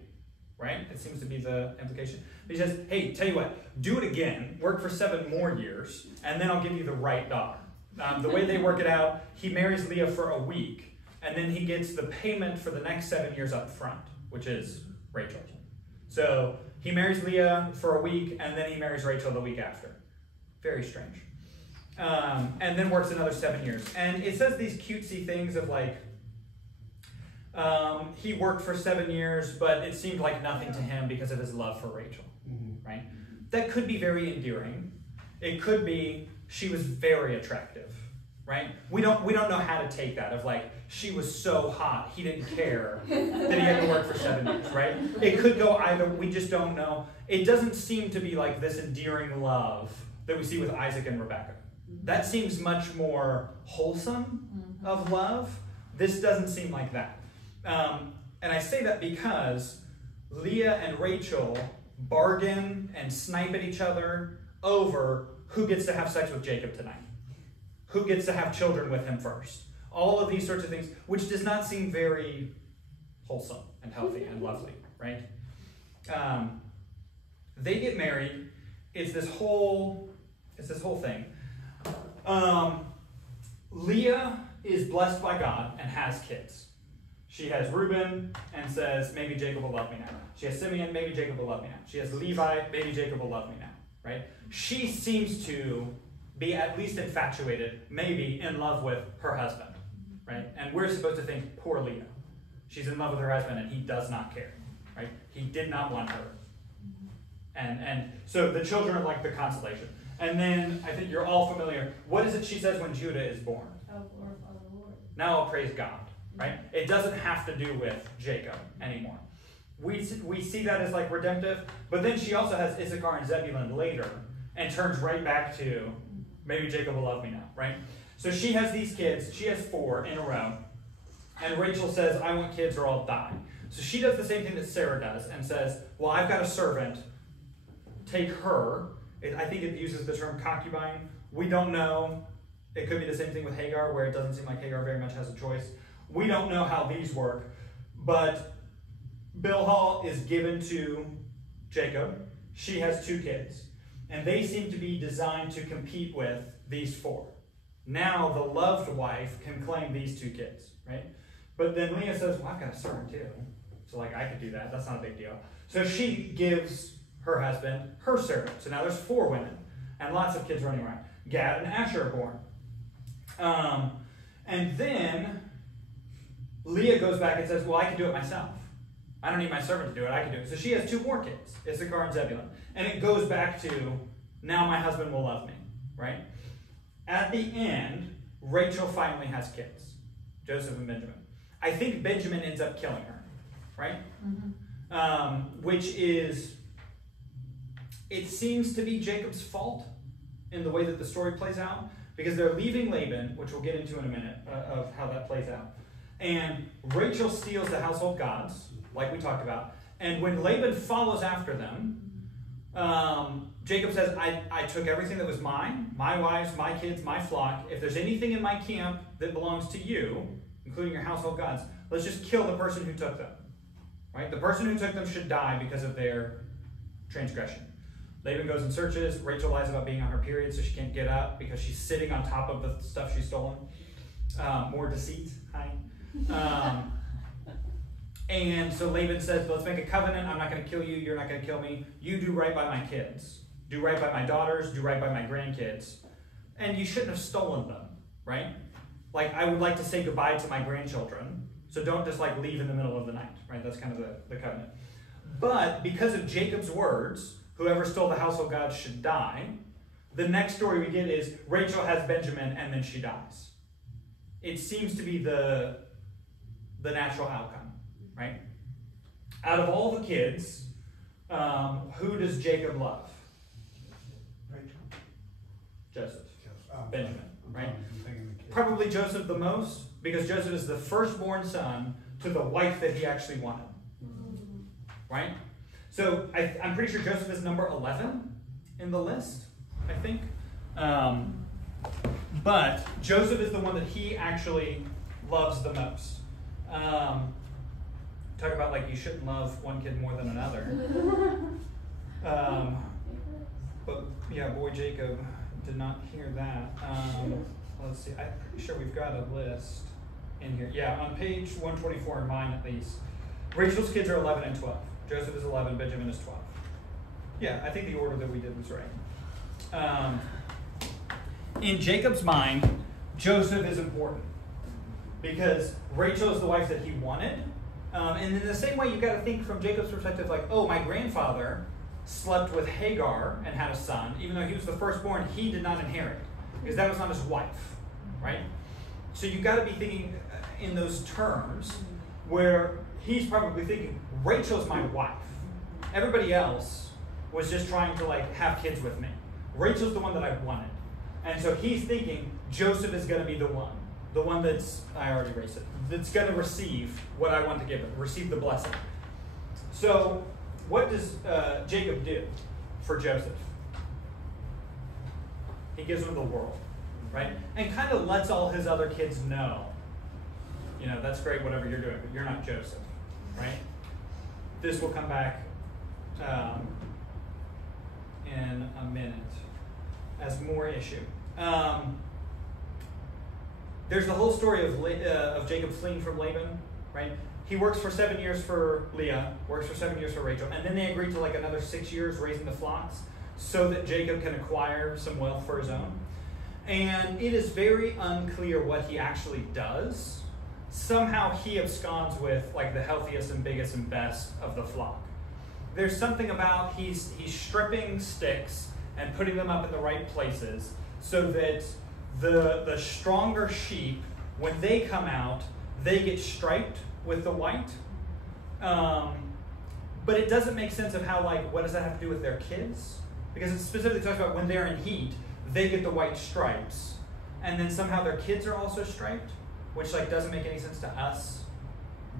right? It seems to be the implication. He says, hey, tell you what, do it again, work for 7 more years, and then I'll give you the right daughter. The way they work it out, he marries Leah for a week, and then he gets the payment for the next 7 years up front, which is Rachel. So he marries Leah for a week, and then he marries Rachel the week after. Very strange. And then works another 7 years. And it says these cutesy things of like, he worked for 7 years, but it seemed like nothing to him because of his love for Rachel, right? That could be very endearing. It could be she was very attractive, right? We don't know how to take that of like, she was so hot, he didn't care that he had to work for 7 years, right? It could go either, we just don't know. It doesn't seem to be like this endearing love that we see with Isaac and Rebecca. That seems much more wholesome of love. This doesn't seem like that. And I say that because Leah and Rachel bargain and snipe at each other over who gets to have sex with Jacob tonight. Who gets to have children with him first. All of these sorts of things, which does not seem very wholesome and healthy and lovely, right? They get married. It's this whole thing. Leah is blessed by God and has kids. She has Reuben and says, maybe Jacob will love me now. She has Simeon, maybe Jacob will love me now. She has Levi, maybe Jacob will love me now, right? She seems to be at least infatuated, maybe in love with her husband, right? And we're supposed to think, poor Leah. She's in love with her husband and he does not care, right? He did not want her. And so the children are like the consolation. And then I think you're all familiar. What is it she says when Judah is born? I'll glorify the Lord. Now I'll praise God, right? It doesn't have to do with Jacob anymore. We see that as like redemptive, but then she also has Issachar and Zebulun later and turns right back to maybe Jacob will love me now, right? So she has these kids. She has 4 in a row. And Rachel says, I want kids or I'll die. So she does the same thing that Sarah does and says, well, I've got a servant. Take her. I think it uses the term concubine. We don't know. It could be the same thing with Hagar, where it doesn't seem like Hagar very much has a choice. We don't know how these work. But Bilhah is given to Jacob. She has 2 kids. And they seem to be designed to compete with these 4. Now the loved wife can claim these 2 kids, right? But then Leah says, well, I've got a servant too. So like, I could do that. That's not a big deal. So she gives her husband her servant. So now there's 4 women and lots of kids running around. Gad and Asher are born. And then Leah goes back and says, well, I can do it myself. I don't need my servant to do it. I can do it. So she has 2 more kids, Issachar and Zebulun. And it goes back to, now my husband will love me, right? At the end, Rachel finally has kids, Joseph and Benjamin. I think Benjamin ends up killing her, right? Mm-hmm. Which is, it seems to be Jacob's fault in the way that the story plays out, because they're leaving Laban, which we'll get into in a minute of how that plays out. And Rachel steals the household gods, like we talked about. And when Laban follows after them, Jacob says, I took everything that was mine, my wives, my kids, my flock. If there's anything in my camp that belongs to you, including your household gods, let's just kill the person who took them. Right? The person who took them should die because of their transgression. Laban goes and searches. Rachel lies about being on her period, so she can't get up because she's sitting on top of the stuff she's stolen. More deceit. Hi. And so Laban says, let's make a covenant. I'm not going to kill you. You're not going to kill me. You do right by my kids. Do right by my daughters. Do right by my grandkids. And you shouldn't have stolen them, right? Like, I would like to say goodbye to my grandchildren. So don't just like leave in the middle of the night, right? That's kind of the covenant. But because of Jacob's words, whoever stole the household gods should die. The next story we get is Rachel has Benjamin and then she dies. It seems to be the natural outcome, right? Out of all the kids, who does Jacob love? Rachel. Joseph. Oh, Benjamin, right? I'm thinking the kid. Probably Joseph the most, because Joseph is the firstborn son to the wife that he actually wanted, right? So I'm pretty sure Joseph is number 11 in the list, I think. But Joseph is the one that he actually loves the most. Talk about like you shouldn't love one kid more than another. But yeah, boy Jacob did not hear that. Let's see, I'm pretty sure we've got a list in here. Yeah, on page 124 in mine at least. Rachel's kids are 11 and 12. Joseph is 11, Benjamin is 12. Yeah, I think the order that we did was right. In Jacob's mind, Joseph is important because Rachel is the wife that he wanted. And in the same way, you've got to think from Jacob's perspective, like, oh, my grandfather slept with Hagar and had a son. Even though he was the firstborn, he did not inherit because that was not his wife, right? So you've got to be thinking in those terms where he's probably thinking, Rachel's my wife. Everybody else was just trying to like have kids with me. Rachel's the one that I wanted. And so he's thinking Joseph is going to be the one that's, I already erased it, that's going to receive what I want to give him, receive the blessing. So what does Jacob do for Joseph? He gives him the world, right? And kind of lets all his other kids know, you know, that's great, whatever you're doing, but you're not Joseph, right? This will come back in a minute as more issue. There's the whole story of Jacob fleeing from Laban, right? He works for 7 years for Leah, works for 7 years for Rachel, and then they agree to like another 6 years raising the flocks so that Jacob can acquire some wealth for his own. And it is very unclear what he actually does. Somehow he absconds with like the healthiest and biggest and best of the flock. There's something about he's stripping sticks and putting them up in the right places so that the stronger sheep, when they come out, they get striped with the white. But it doesn't make sense of how, like, what does that have to do with their kids? Because it specifically talks about when they're in heat, they get the white stripes. And then somehow their kids are also striped, which like doesn't make any sense to us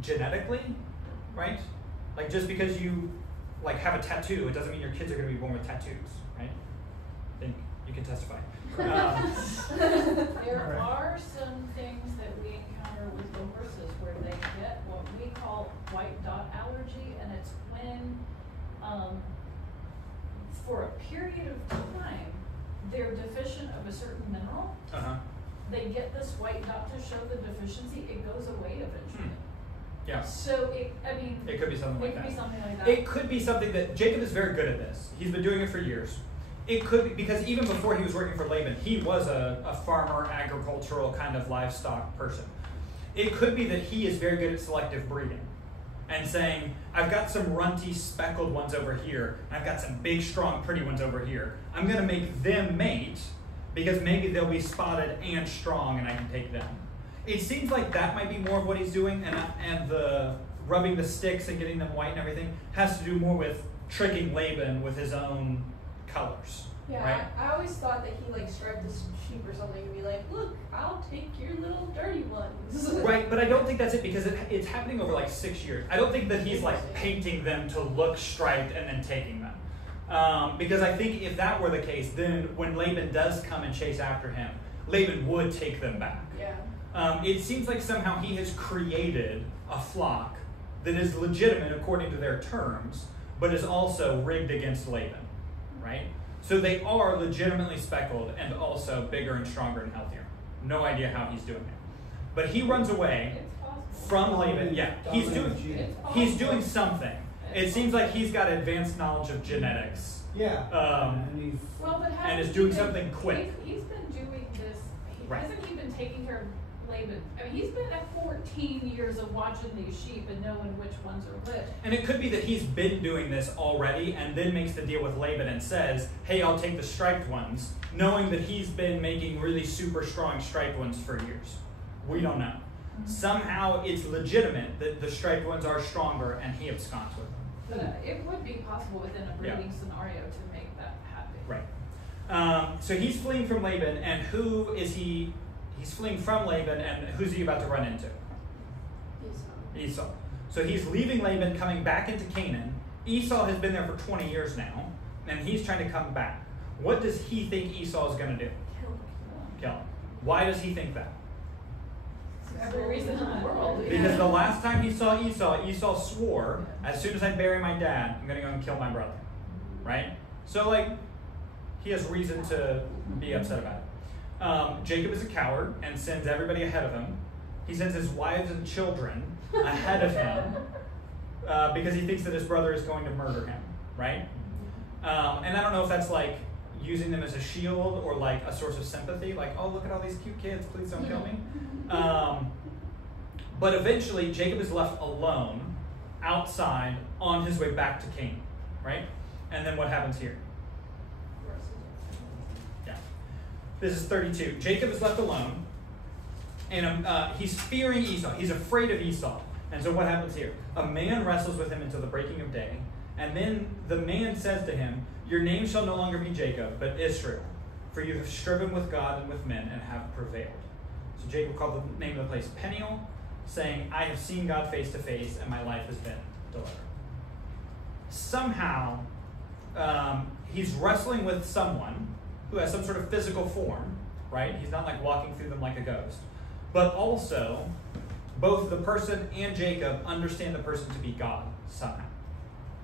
genetically, right? Like just because you like have a tattoo, it doesn't mean your kids are going to be born with tattoos, right? I think you can testify. There are some things that we encounter with the horses where they get what we call white dot allergy, and it's when for a period of time they're deficient of a certain mineral. They get this white dot to show the deficiency. It goes away eventually. Yeah. So it could be something like that. It could be something like that. It could be something that Jacob is very good at this. He's been doing it for years. It could be because even before he was working for Laban, he was a farmer, agricultural kind of livestock person. It could be that he is very good at selective breeding and saying, I've got some runty speckled ones over here, and I've got some big, strong, pretty ones over here. I'm going to make them mate because maybe they'll be spotted and strong and I can take them. It seems like that might be more of what he's doing, and the rubbing the sticks and getting them white and everything has to do more with tricking Laban with his own colors. Yeah, right? I always thought that he like striped the sheep or something and be like, look, I'll take your little dirty ones. Right, but I don't think that's it because it's happening over like 6 years. I don't think that he's like painting them to look striped and then taking them. Because I think if that were the case, then when Laban does come and chase after him, Laban would take them back. Yeah. It seems like somehow he has created a flock that is legitimate according to their terms, but is also rigged against Laban, right? So they are legitimately speckled and also bigger and stronger and healthier. No idea how he's doing it. But he runs away from Laban. Yeah, he's doing something. It seems like he's got advanced knowledge of genetics. Yeah. And is doing something quick. He's been doing this. Right. Hasn't he been taking care of Laban? I mean, he's been at 14 years of watching these sheep and knowing which ones are which. And it could be that he's been doing this already and then makes the deal with Laban and says, hey, I'll take the striped ones, knowing that he's been making really super strong striped ones for years. We don't know. Somehow it's legitimate that the striped ones are stronger and he absconds with them. But it would be possible within a breeding scenario to make that happen. Right. So he's fleeing from Laban, and who is he? He's fleeing from Laban, and who's he about to run into? Esau. So he's leaving Laban, coming back into Canaan. Esau has been there for 20 years now, and he's trying to come back. What does he think Esau is going to do? Kill him. Why does he think that? Every reason in the world. Because the last time he saw Esau, Esau swore, as soon as I bury my dad, I'm going to go and kill my brother. Right? So, like, he has reason to be upset about it. Jacob is a coward and sends everybody ahead of him. He sends his wives and children ahead of him because he thinks that his brother is going to murder him. Right? And I don't know if that's like using them as a shield or like a source of sympathy, like, oh, look at all these cute kids, please don't kill me. But eventually Jacob is left alone outside on his way back to Canaan, right? And then what happens here? Yeah. This is 32. Jacob is left alone, and he's fearing Esau. He's afraid of Esau. And so what happens here? A man wrestles with him until the breaking of day, and then the man says to him, your name shall no longer be Jacob, but Israel, for you have striven with God and with men and have prevailed. So Jacob called the name of the place Peniel, saying, I have seen God face to face, and my life has been delivered. Somehow, he's wrestling with someone who has some sort of physical form, right? He's not like walking through them like a ghost. But also, both the person and Jacob understand the person to be God somehow.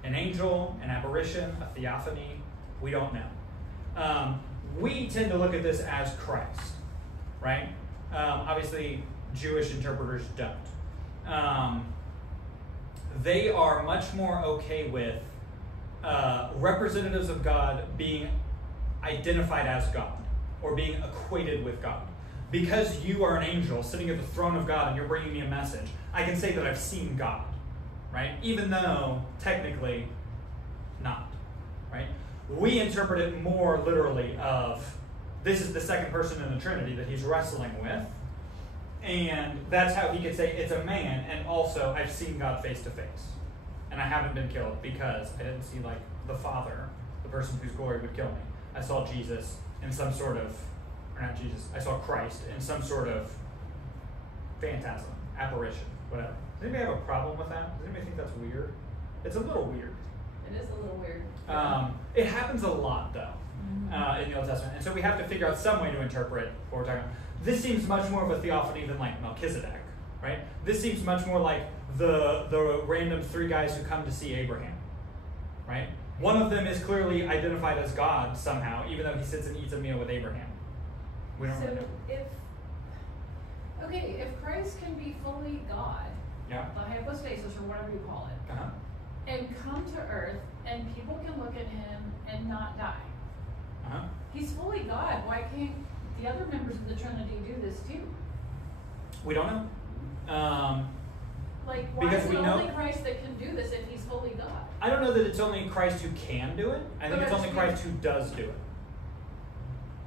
An angel, an apparition, a theophany, We don't know. We tend to look at this as Christ, right? Obviously, Jewish interpreters don't. They are much more okay with representatives of God being identified as God or being equated with God. Because you are an angel sitting at the throne of God and you're bringing me a message, I can say that I've seen God, right? Even though technically not, right? We interpret it more literally of this is the second person in the Trinity that he's wrestling with, and that's how he could say it's a man, and also I've seen God face to face, and I haven't been killed because I didn't see like the Father, the person whose glory would kill me. I saw Jesus in some sort of, or not Jesus, I saw Christ in some sort of phantasm, apparition, whatever. Does anybody have a problem with that? Does anybody think that's weird? It's a little weird. It is a little weird. It happens a lot, though, in the Old Testament. And so we have to figure out some way to interpret what we're talking about. This seems much more of a theophany than like Melchizedek, right? This seems much more like the random three guys who come to see Abraham, right? One of them is clearly identified as God somehow, even though he sits and eats a meal with Abraham. We don't really know. If Christ can be fully God, yeah, the hypostasis or whatever you call it, uh-huh, and come to earth, and people can look at him and not die. uh-huh. He's fully God. Why can't the other members of the Trinity do this too? We don't know. Why because is we it know only Christ that can do this if he's fully God? I don't know that it's only Christ who can do it. I think it's only Christ who does do it.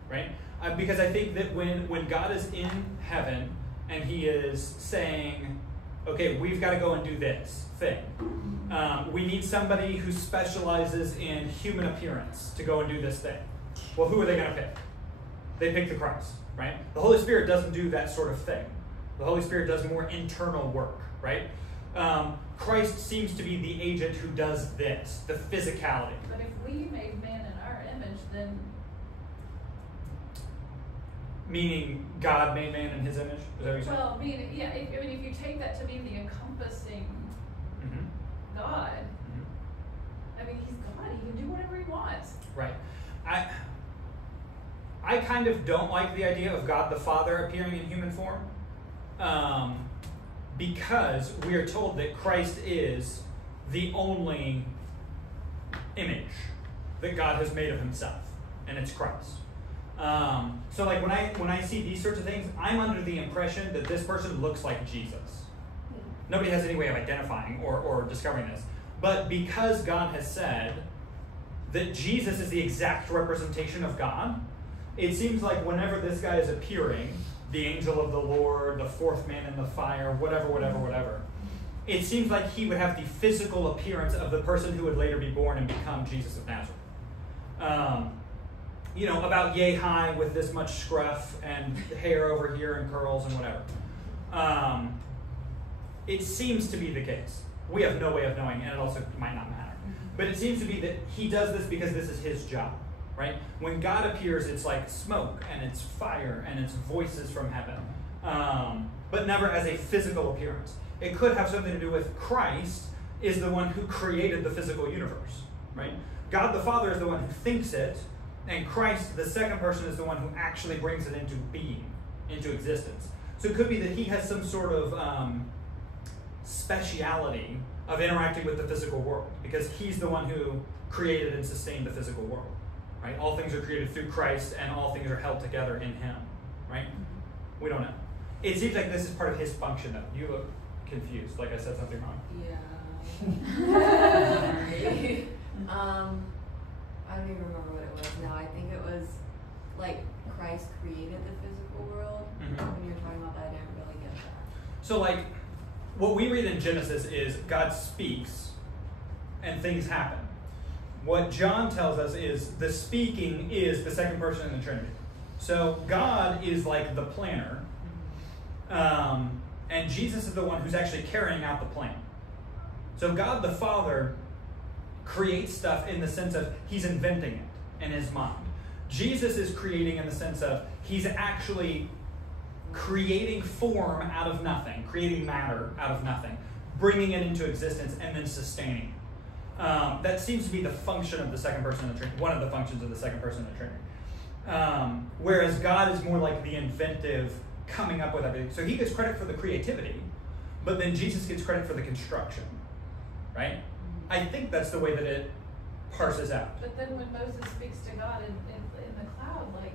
Right? Because I think that when God is in heaven and he is saying, okay, we've got to go and do this thing. We need somebody who specializes in human appearance to go and do this thing. Well, who are they going to pick? They pick the Christ, right? The Holy Spirit doesn't do that sort of thing. The Holy Spirit does more internal work, right? Christ seems to be the agent who does this, the physicality. But if we made man in our image, then... Meaning God made man in his image? Is that what you're saying? Well, if you take that to be the encompassing God, I mean, he's God. He can do whatever he wants. Right. I kind of don't like the idea of God the Father appearing in human form, because we are told that Christ is the only image that God has made of himself, and it's Christ. So like when I see these sorts of things, I'm under the impression that this person looks like Jesus. Nobody has any way of identifying or discovering this. But because God has said that Jesus is the exact representation of God, it seems like whenever this guy is appearing, the angel of the Lord, the fourth man in the fire, whatever, it seems like he would have the physical appearance of the person who would later be born and become Jesus of Nazareth. About yay high with this much scruff and hair over here and curls and whatever. It seems to be the case. We have no way of knowing, and it also might not matter. But it seems to be that he does this because this is his job, right? When God appears, it's like smoke, and it's fire, and it's voices from heaven, but never as a physical appearance. It could have something to do with Christ is the one who created the physical universe, right? God the Father is the one who thinks it, and Christ, the second person, is the one who actually brings it into being, into existence. So it could be that he has some sort of speciality of interacting with the physical world, because he's the one who created and sustained the physical world, right? All things are created through Christ, and all things are held together in him, right? We don't know. It seems like this is part of his function, though. You look confused, like I said something wrong. Yeah. Sorry. I don't even remember what it was now. I think it was like Christ created the physical world. When you're talking about that, I didn't really get that. So like, what we read in Genesis is God speaks and things happen. What John tells us is the speaking is the second person in the Trinity. So God is like the planner, and Jesus is the one who's actually carrying out the plan. So God the Father creates stuff in the sense of he's inventing it in his mind. Jesus is creating in the sense of he's actually creating form out of nothing, creating matter out of nothing, bringing it into existence, and then sustaining That seems to be the function of the second person of the Trinity, one of the functions of the second person of the Trinity. Whereas God is more like the inventive, coming up with everything. So he gets credit for the creativity, but then Jesus gets credit for the construction, right? I think that's the way that it parses out. But then when Moses speaks to God in the cloud, like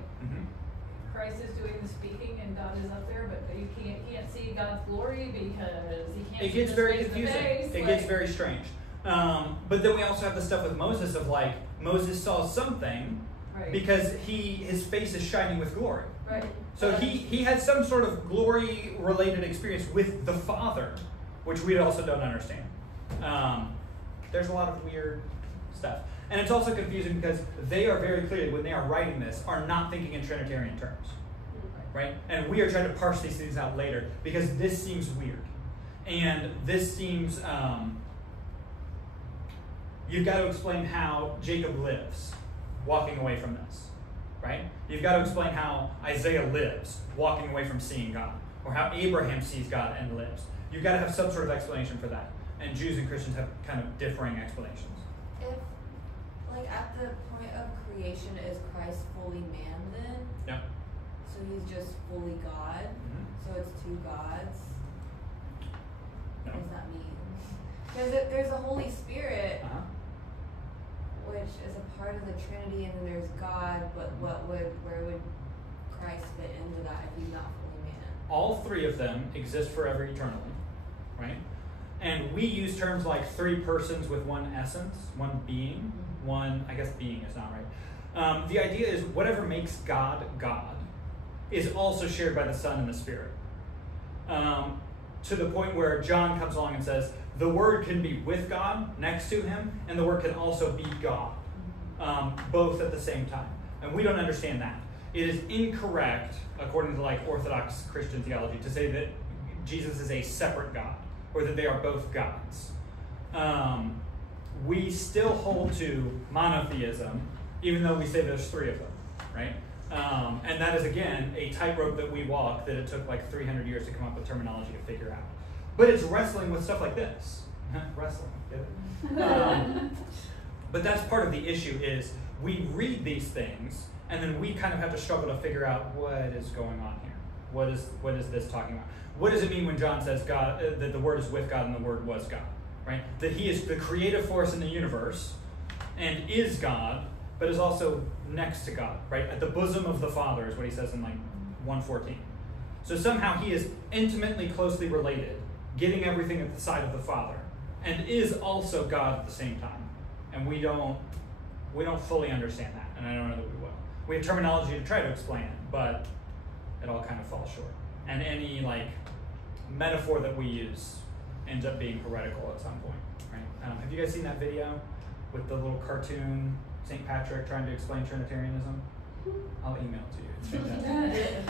Christ is doing the speaking and God is up there, but you can't see God's glory because he can't. It gets very confusing. Face, it gets very strange. But then we also have the stuff with Moses of like Moses saw something because his face is shining with glory. Right. So he had some sort of glory related experience with the Father, which we also don't understand. There's a lot of weird stuff. And it's also confusing because they are very clearly, when they are writing this, are not thinking in Trinitarian terms. Right? And we are trying to parse these things out later because this seems weird. And this seems, you've got to explain how Jacob lives walking away from this. Right? You've got to explain how Isaiah lives walking away from seeing God. Or how Abraham sees God and lives. You've got to have some sort of explanation for that. And Jews and Christians have kind of differing explanations. If, like, at the point of creation, is Christ fully man then? Yeah. So he's just fully God? So it's two gods? No. What does that mean? Because there's a Holy Spirit, which is a part of the Trinity, and then there's God, but where would Christ fit into that if he's not fully man? All three of them exist forever eternally, right? And we use terms like three persons with one essence, one being, one, I guess being is not right. The idea is whatever makes God God is also shared by the Son and the Spirit. To the point where John comes along and says, the Word can be with God, next to him, and the Word can also be God, both at the same time. And we don't understand that. It is incorrect, according to like Orthodox Christian theology, to say that Jesus is a separate God, or that they are both gods. We still hold to monotheism, even though we say there's three of them, right? And that is, again, a tightrope that we walk that it took like 300 years to come up with terminology to figure out. But it's wrestling with stuff like this. Wrestling, get it? But that's part of the issue is we read these things, and then we kind of have to struggle to figure out what is going on here. What is this talking about? What does it mean when John says God, that the Word is with God and the Word was God? Right? That he is the creative force in the universe and is God, but is also next to God, right? At the bosom of the Father is what he says in like 1:14. So somehow he is intimately closely related, getting everything at the side of the Father, and is also God at the same time. And we don't fully understand that, and I don't know that we will. We have terminology to try to explain it, but it all kind of falls short. And any like metaphor that we use ends up being heretical at some point, right? Have you guys seen that video with the little cartoon St. Patrick trying to explain Trinitarianism? I'll email it to you. It's fantastic.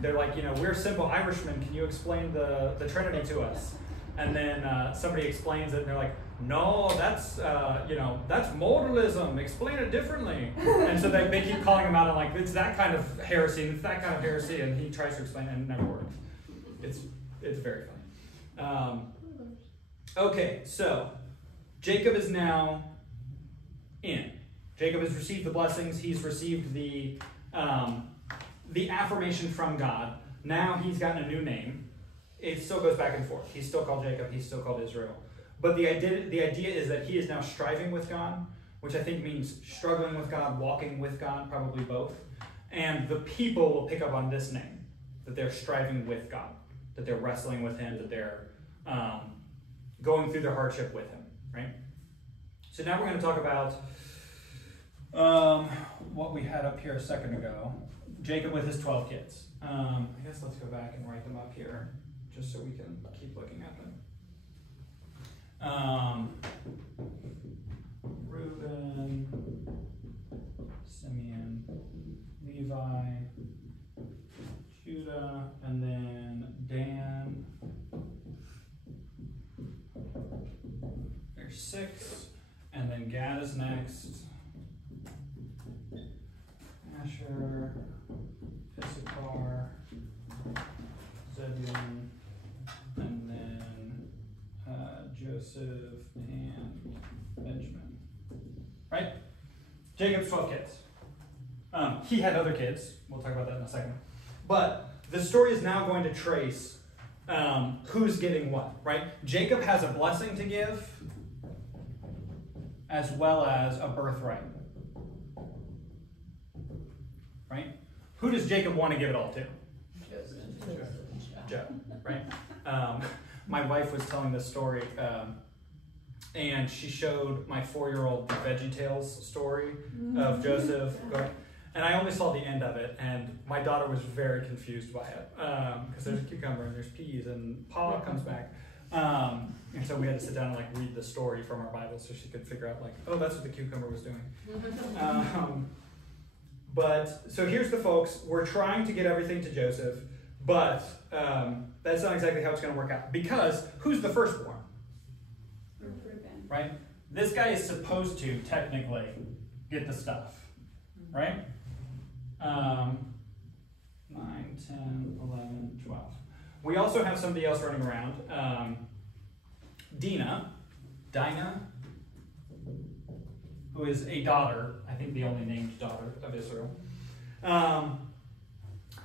They're like, we're simple Irishmen. Can you explain the Trinity to us? And then somebody explains it, and they're like, no, that's that's modalism. Explain it differently. And so they keep calling him out on like, it's that kind of heresy, and it's that kind of heresy, and he tries to explain it, and it never works. It's very funny. Okay, so Jacob is now in. Jacob has received the blessings. He's received the affirmation from God. Now he's gotten a new name. It still goes back and forth. He's still called Jacob. He's still called Israel. But the idea is that he is now striving with God, which I think means struggling with God, walking with God, probably both. And the people will pick up on this name, that they're striving with God, that they're wrestling with him, that they're going through their hardship with him, right? So now we're going to talk about what we had up here a second ago. Jacob with his 12 kids. I guess let's go back and write them up here, just so we can keep looking at them. Reuben, Simeon, Levi, Judah, and then Dan. There's 6, and then Gad is next. Asher, Issachar, Zebulun, and then Joseph and Benjamin. Right? Jacob's 12 kids. He had other kids. We'll talk about that in a second. But the story is now going to trace who's getting what, right? Jacob has a blessing to give as well as a birthright. Right? Who does Jacob want to give it all to? Joe, right? My wife was telling this story, and she showed my 4-year-old the VeggieTales story of Joseph going, and I only saw the end of it, and my daughter was very confused by it, because there's a cucumber and there's peas, and Paula comes back, and so we had to sit down and like read the story from our Bible so she could figure out like, oh, that's what the cucumber was doing. But so here's the folks. We're trying to get everything to Joseph, but that's not exactly how it's going to work out. Because who's the firstborn? Reuben. Right? This guy is supposed to technically get the stuff, right? 9, 10, 11, 12. We also have somebody else running around. Dinah, who is a daughter, I think the only named daughter of Israel.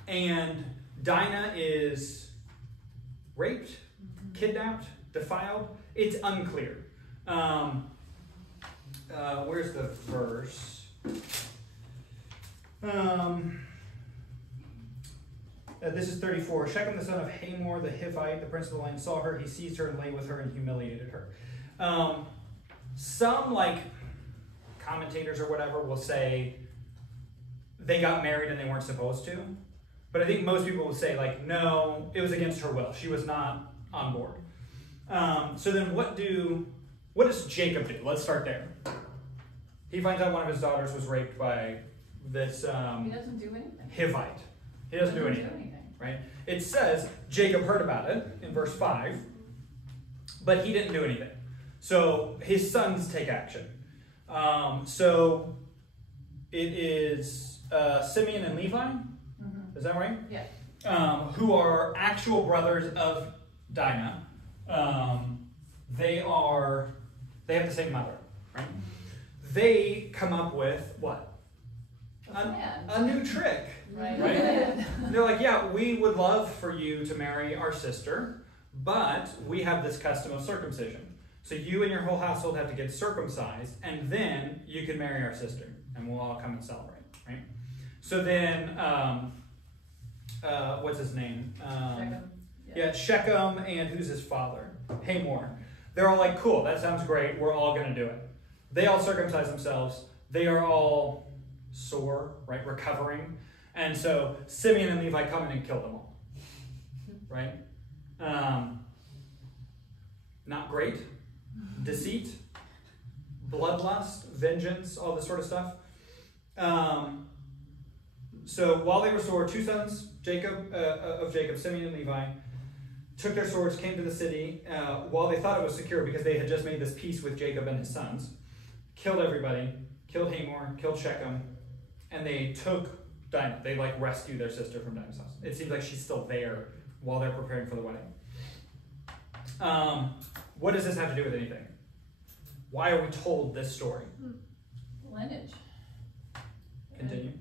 And Dinah is raped, kidnapped, defiled. It's unclear. Where's the verse? This is 34. Shechem, the son of Hamor, the Hivite, the prince of the land, saw her. He seized her and lay with her and humiliated her. Some, like, commentators or whatever will say they got married and they weren't supposed to. But I think most people will say, like, no, it was against her will. She was not on board. So then what does Jacob do? Let's start there. He finds out one of his daughters was raped by this he doesn't do anything. Hivite. He doesn't do anything, right? It says Jacob heard about it in verse 5, but he didn't do anything. So his sons take action. So it is Simeon and Levi. Mm-hmm. Is that right? Yeah. Who are actual brothers of Dinah. They have the same mother, right? They come up with what? A new trick. Right. They're like, yeah, we would love for you to marry our sister, but we have this custom of circumcision. So you and your whole household have to get circumcised, and then you can marry our sister, and we'll all come and celebrate, right? So then, what's his name? Shechem. Yeah, Shechem, and who's his father? Hamor. They're all like, cool, that sounds great, we're all going to do it. They all circumcise themselves. They are all sore, right, recovering. And so Simeon and Levi come in and kill them all, right? Not great. Deceit, bloodlust, vengeance, all this sort of stuff. So while they were sore, 2 sons of Jacob, Simeon and Levi, took their swords, came to the city while they thought it was secure because they had just made this peace with Jacob and his sons, killed everybody, killed Hamor, killed Shechem, and they took Dinah. They like rescue their sister from Dinah's house. It seems like she's still there while they're preparing for the wedding. What does this have to do with anything? Why are we told this story? Lineage. Continue.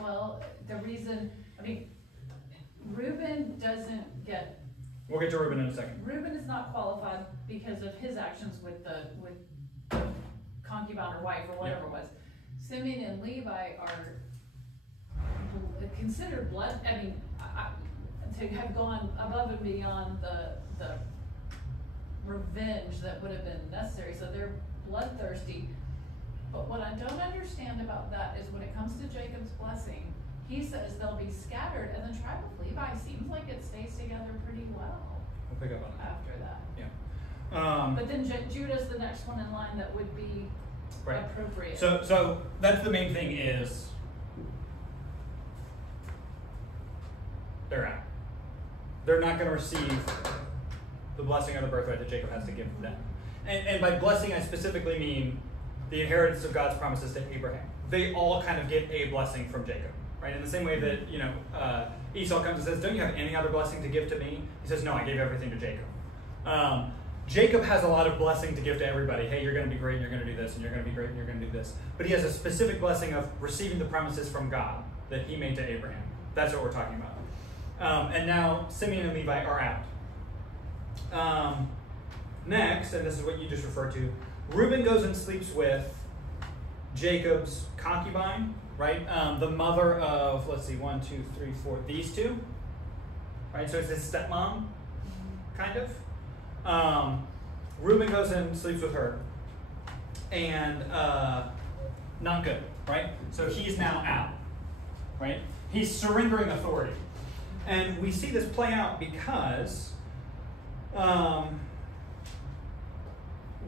Well, the reason, Reuben doesn't get... We'll get to Reuben in a second. Reuben is not qualified because of his actions with the concubine or wife or whatever it was. Simeon and Levi are considered blood. To have gone above and beyond the revenge that would have been necessary. So they're bloodthirsty. But what I don't understand about that is when it comes to Jacob's blessing, he says they'll be scattered, and the tribe of Levi seems like it stays together pretty well. We'll pick up on that. After that. Yeah. But then Judah's the next one in line that would be appropriate. So that's the main thing is they're out. They're not going to receive the blessing or the birthright that Jacob has to give them. And by blessing, I specifically mean the inheritance of God's promises to Abraham. They all kind of get a blessing from Jacob, right? In the same way that, Esau comes and says, don't you have any other blessing to give to me? He says, no, I gave everything to Jacob. Jacob has a lot of blessing to give to everybody. Hey, you're going to be great, and you're going to do this, and you're going to be great, and you're going to do this. But he has a specific blessing of receiving the promises from God that he made to Abraham. That's what we're talking about. And now Simeon and Levi are out. Next, and this is what you just referred to, Reuben goes and sleeps with Jacob's concubine, right? The mother of, let's see, 1, 2, 3, 4, these two, right? So it's his stepmom, kind of. Reuben goes and sleeps with her, and not good, right? So he's now out, right? He's surrendering authority. And we see this play out because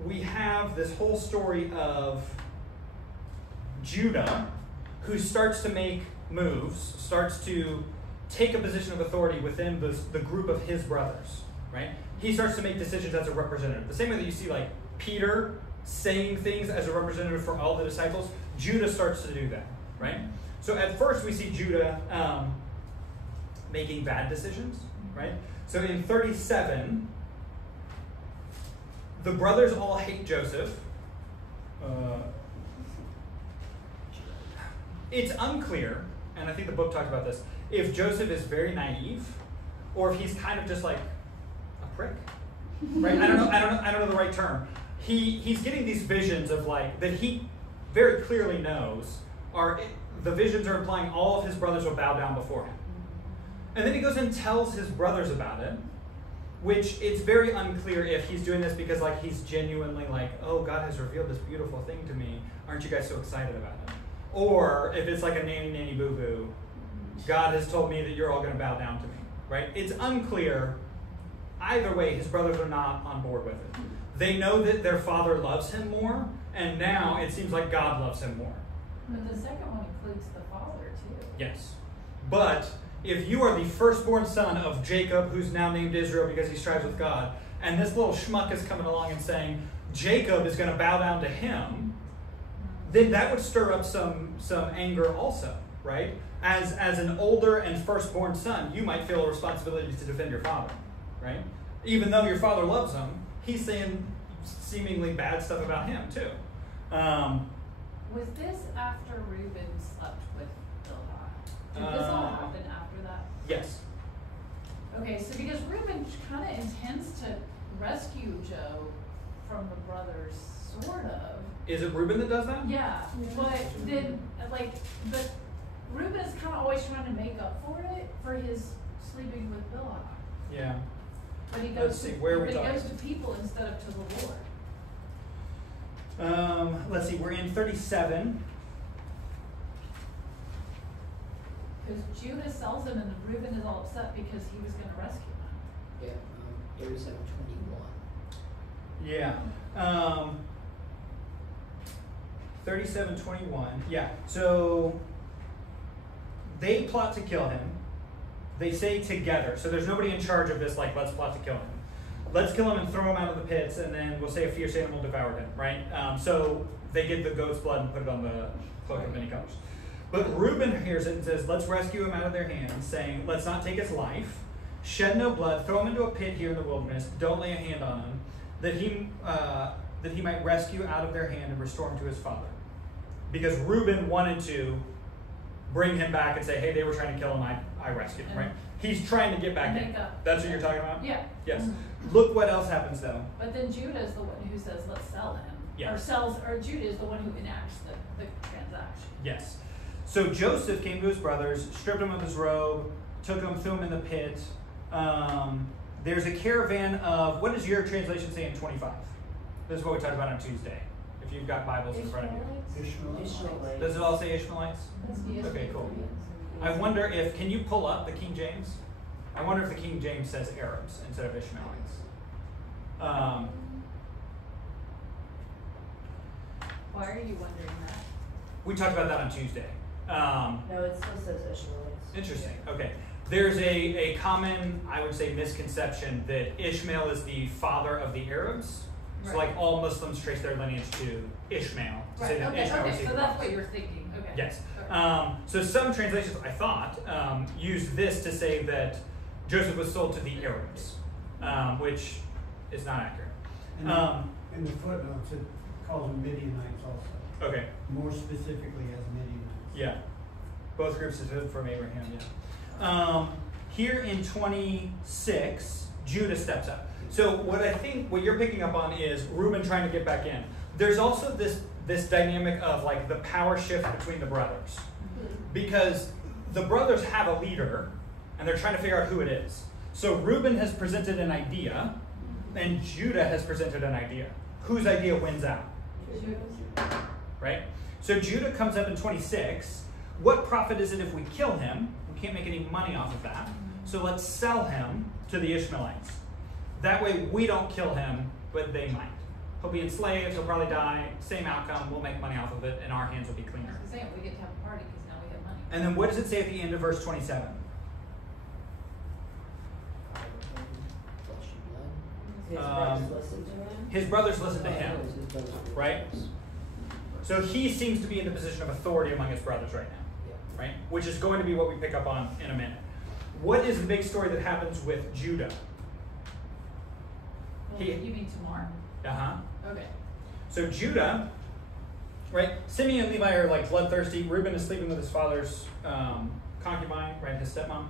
we have this whole story of Judah, who starts to make moves, starts to take a position of authority within the group of his brothers, right? He starts to make decisions as a representative. The same way that you see like Peter saying things as a representative for all the disciples, Judah starts to do that, right? So at first we see Judah making bad decisions, right? So in 37, the brothers all hate Joseph. It's unclear, and I think the book talks about this, if Joseph is very naive or if he's kind of just like a prick, right? I don't know the right term. He's getting these visions of like that he very clearly knows the visions are implying all of his brothers will bow down before him. And then he goes and tells his brothers about it, which it's very unclear if he's doing this because like he's genuinely like, oh, God has revealed this beautiful thing to me. Aren't you guys so excited about it? Or if it's like a nanny boo-boo, God has told me that you're all going to bow down to me, right? It's unclear. Either way, his brothers are not on board with it. They know that their father loves him more, and now it seems like God loves him more. But the second one includes the father, too. Yes. But if you are the firstborn son of Jacob, who's now named Israel because he strives with God, and this little schmuck is coming along and saying, Jacob is going to bow down to him, then that would stir up some anger also, right? As an older and firstborn son, you might feel a responsibility to defend your father, right? Even though your father loves him, he's saying seemingly bad stuff about him too. Was this after Reuben slept with Bilhah? Did this all happen after that? Yes. Okay, so because Reuben kind of intends to rescue Joe from the brothers, sort of. Is it Reuben that does that? Yeah, but then, but Reuben is kind of always trying to make up for it, for his sleeping with Bilhah. Yeah. But he goes He goes to people instead of to the Lord. Let's see, we're in 37. Because Judah sells him and Reuben is all upset because he was going to rescue him. Yeah, 37:21. Yeah. 37:21. Yeah. So they plot to kill him. They say together. So there's nobody in charge of this, like, let's plot to kill him. Let's kill him and throw him out of the pits, and then we'll say a fierce animal devoured him, right? So they get the goat's blood and put it on the cloak of many colors. But Reuben hears it and says, let's rescue him out of their hands, saying, let's not take his life, shed no blood, throw him into a pit here in the wilderness, don't lay a hand on him, that he might rescue out of their hand and restore him to his father. Because Reuben wanted to bring him back and say, hey, they were trying to kill him, I rescued him, right? He's trying to get back in. That's what you're talking about? Yeah. Yes. Look what else happens, though. But then Judah is the one who says, let's sell him. Yes. Or Judah is the one who enacts the transaction. Yes. So Joseph came to his brothers, stripped him of his robe, took him, threw him in the pit. There's a caravan of, what does your translation say in 25? This is what we talked about on Tuesday, if you've got Bibles in front of you. Ishmaelites. Does it all say Ishmaelites? Okay, cool. I wonder if, can you pull up the King James? I wonder if the King James says Arabs instead of Ishmaelites. Why are you wondering that? We talked about that on Tuesday. No, it still says Ishmaelites. Interesting. Okay. There's a common, I would say, misconception that Ishmael is the father of the Arabs. So Right. like all Muslims trace their lineage to Ishmael. To say that Ishmael Okay, received so the that's promise. what you're thinking. Okay. Yes. Okay. So some translations, I thought, use this to say that Joseph was sold to the Arabs, which is not accurate. And in the footnotes, it calls them Midianites also. Okay. More specifically as Midianites. Yeah. Both groups is from Abraham, yeah. Here in 26, Judah steps up. So what you're picking up on is Reuben trying to get back in. There's also this dynamic of like the power shift between the brothers. Because the brothers have a leader, and they're trying to figure out who it is. So Reuben has presented an idea, and Judah has presented an idea. Whose idea wins out? Right? So Judah comes up in 26. What profit is it if we kill him? We can't make any money off of that. So let's sell him to the Ishmaelites. That way we don't kill him, but they might. He'll be enslaved, he'll probably die, same outcome, we'll make money off of it, and our hands will be cleaner. I was saying, we get to have a party because now we have money. And then what does it say at the end of verse 27? His brothers listened to him. His brothers listened to him, right? So he seems to be in the position of authority among his brothers right now, right? Which is going to be what we pick up on in a minute. What is the big story that happens with Judah? You mean Tamar? Uh-huh. Okay. So Judah, right? Simeon and Levi are like bloodthirsty. Reuben is sleeping with his father's concubine, right? His stepmom.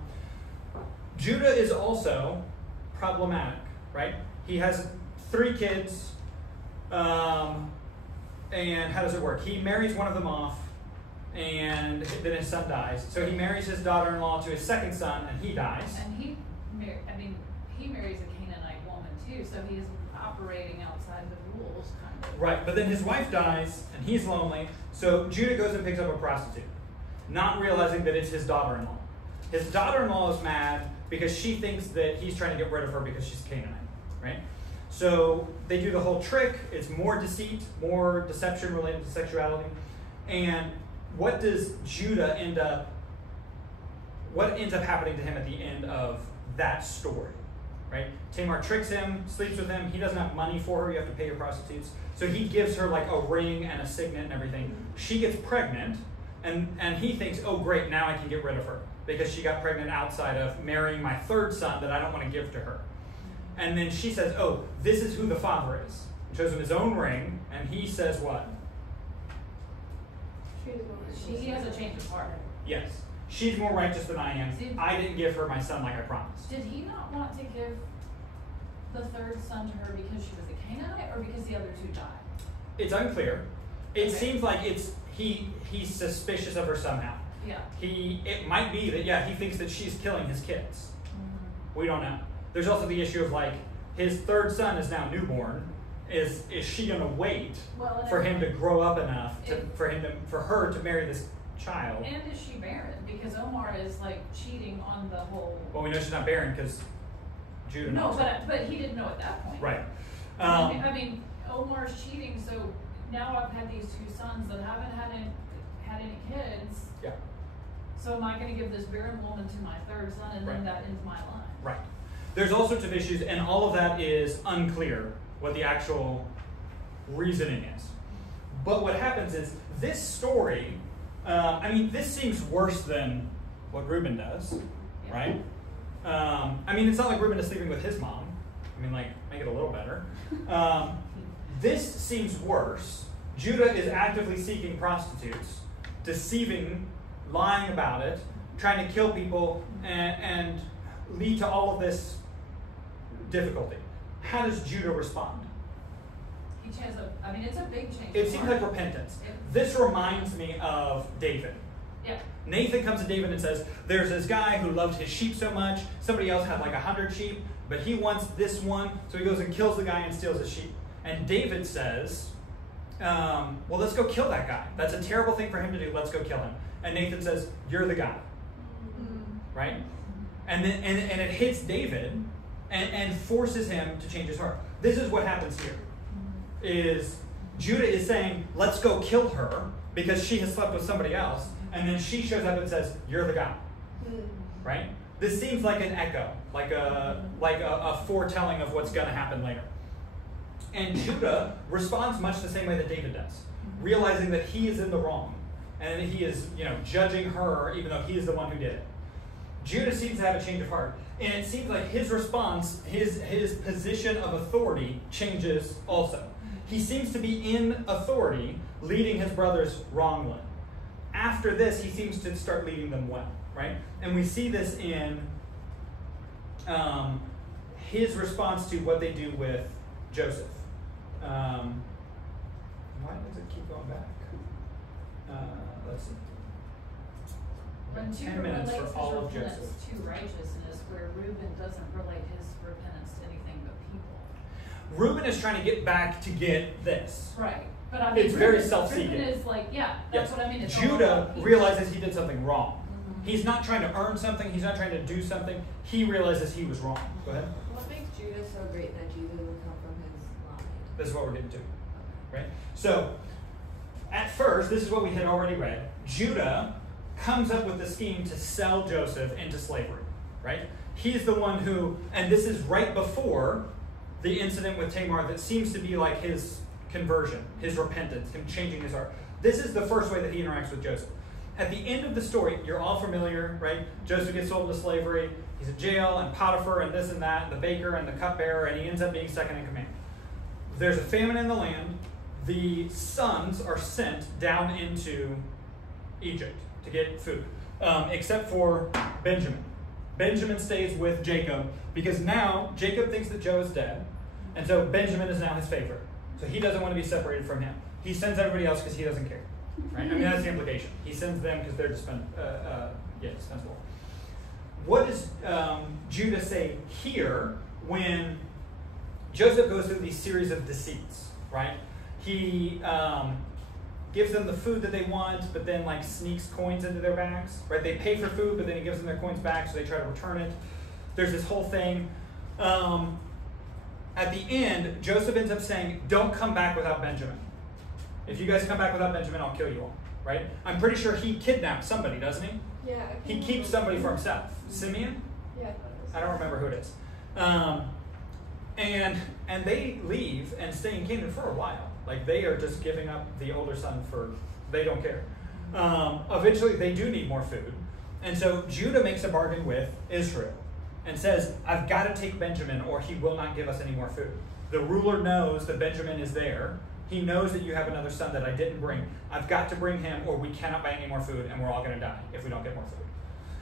Judah is also problematic, right? He has 3 kids. And how does it work? He marries one of them off, and then his son dies. So he marries his daughter-in-law to his second son, and he dies. And he marries a Canaanite woman too, so he is operating outside the rules, kind of. Right, but then his wife dies, and he's lonely, so Judah goes and picks up a prostitute, not realizing that it's his daughter-in-law. His daughter-in-law is mad because she thinks that he's trying to get rid of her because she's Canaanite, right? So they do the whole trick. It's more deceit, more deception related to sexuality. And what does Judah what ends up happening to him at the end of that story, right? Tamar tricks him, sleeps with him. He doesn't have money for her. You have to pay your prostitutes. So he gives her like a ring and a signet and everything. She gets pregnant, and he thinks, oh great, now I can get rid of her because she got pregnant outside of marrying my 3rd son that I don't want to give to her. And then she says, oh, this is who the father is. He shows him his own ring, and he says what? He has a change of heart. Yes. She's more righteous than I am. I didn't give her my son like I promised. Did he not want to give the 3rd son to her because she was a Canaanite, or because the other 2 died? It's unclear. It seems like he's suspicious of her somehow. Yeah. It might be that, he thinks that she's killing his kids. Mm-hmm. We don't know. There's also the issue of like his 3rd son is now newborn. Is she gonna wait for him to grow up enough for her to marry this child? And is she barren? Because Omar is like cheating on the whole. Well, we know she's not barren because Judah knows. No, but he didn't know at that point. Right. I mean, Omar's cheating, so now I've had these 2 sons that haven't had any kids. Yeah. So am I going to give this barren woman to my 3rd son, and then that ends my line? Right. There's all sorts of issues, and all of that is unclear what the actual reasoning is. But what happens is this story, this seems worse than what Reuben does, right? It's not like Reuben is sleeping with his mom. Make it a little better. This seems worse. Judah is actively seeking prostitutes, deceiving, lying about it, trying to kill people, and lead to all of this difficulty. How does Judah respond? It's a big change. It seems like repentance. This reminds me of David. Yeah. Nathan comes to David and says, there's this guy who loved his sheep so much. Somebody else had like 100 sheep, but he wants this one. So he goes and kills the guy and steals his sheep. And David says, well, let's go kill that guy. That's a terrible thing for him to do. Let's go kill him. And Nathan says, you're the guy. Mm-hmm. Right? And then and it hits David and forces him to change his heart. This is what happens here. Is Judah is saying, let's go kill her because she has slept with somebody else. And then she shows up and says, you're the guy. Right? This seems like an echo, like a foretelling of what's going to happen later. And Judah responds much the same way that David does, realizing that he is in the wrong. And that he is, judging her even though he is the one who did it. Judah seems to have a change of heart. And it seems like his response, his position of authority changes also. He seems to be in authority, leading his brothers wrongly. After this, he seems to start leading them well, right? And we see this in his response to what they do with Joseph. Why does it keep going back? Let's see. When 10 Judah minutes relates for all his of repentance Joseph. to righteousness, where Reuben doesn't relate his repentance to anything but people. Reuben is trying to get back to get this. Right. But I mean, It's very Reuben- self-seeking. Reuben is like, yeah, that's what I mean. It's all Judah about people. realizes he did something wrong. Mhm. He's not trying to earn something. He's not trying to do something. He realizes he was wrong. Go ahead. What makes Judah so great that Jesus would come from his line? This is what we're getting to. Right? So, at first, this is what we had already read. Judah comes up with the scheme to sell Joseph into slavery. Right? He's the one who, and this is right before the incident with Tamar that seems to be like his conversion, his repentance, him changing his heart. This is the first way that he interacts with Joseph. At the end of the story, you're all familiar, right? Joseph gets sold into slavery. He's in jail, and Potiphar, and this and that, and the baker, and the cupbearer, and he ends up being second in command. There's a famine in the land. The sons are sent down into Egypt to get food, except for Benjamin. Benjamin stays with Jacob because now Jacob thinks that Joe is dead, and so Benjamin is now his favorite. So he doesn't want to be separated from him. He sends everybody else because he doesn't care. Right? I mean, that's the implication. He sends them because they're dispensable. What does Judah say here when Joseph goes through these series of deceits, right? He gives them the food that they want, but then like sneaks coins into their bags, right? They pay for food, but then he gives them their coins back, so they try to return it. There's this whole thing. At the end, Joseph ends up saying, don't come back without Benjamin. If you guys come back without Benjamin, I'll kill you all, right? I'm pretty sure he kidnapped somebody, doesn't he? Yeah. He keeps somebody for himself. Simeon? Yeah. I don't remember who it is. And they leave and stay in Canaan for a while. Like they are just giving up the older son for, they don't care. Eventually they do need more food. And so Judah makes a bargain with Israel and says, I've got to take Benjamin or he will not give us any more food. The ruler knows that Benjamin is there. He knows that you have another son that I didn't bring. I've got to bring him or we cannot buy any more food and we're all going to die if we don't get more food.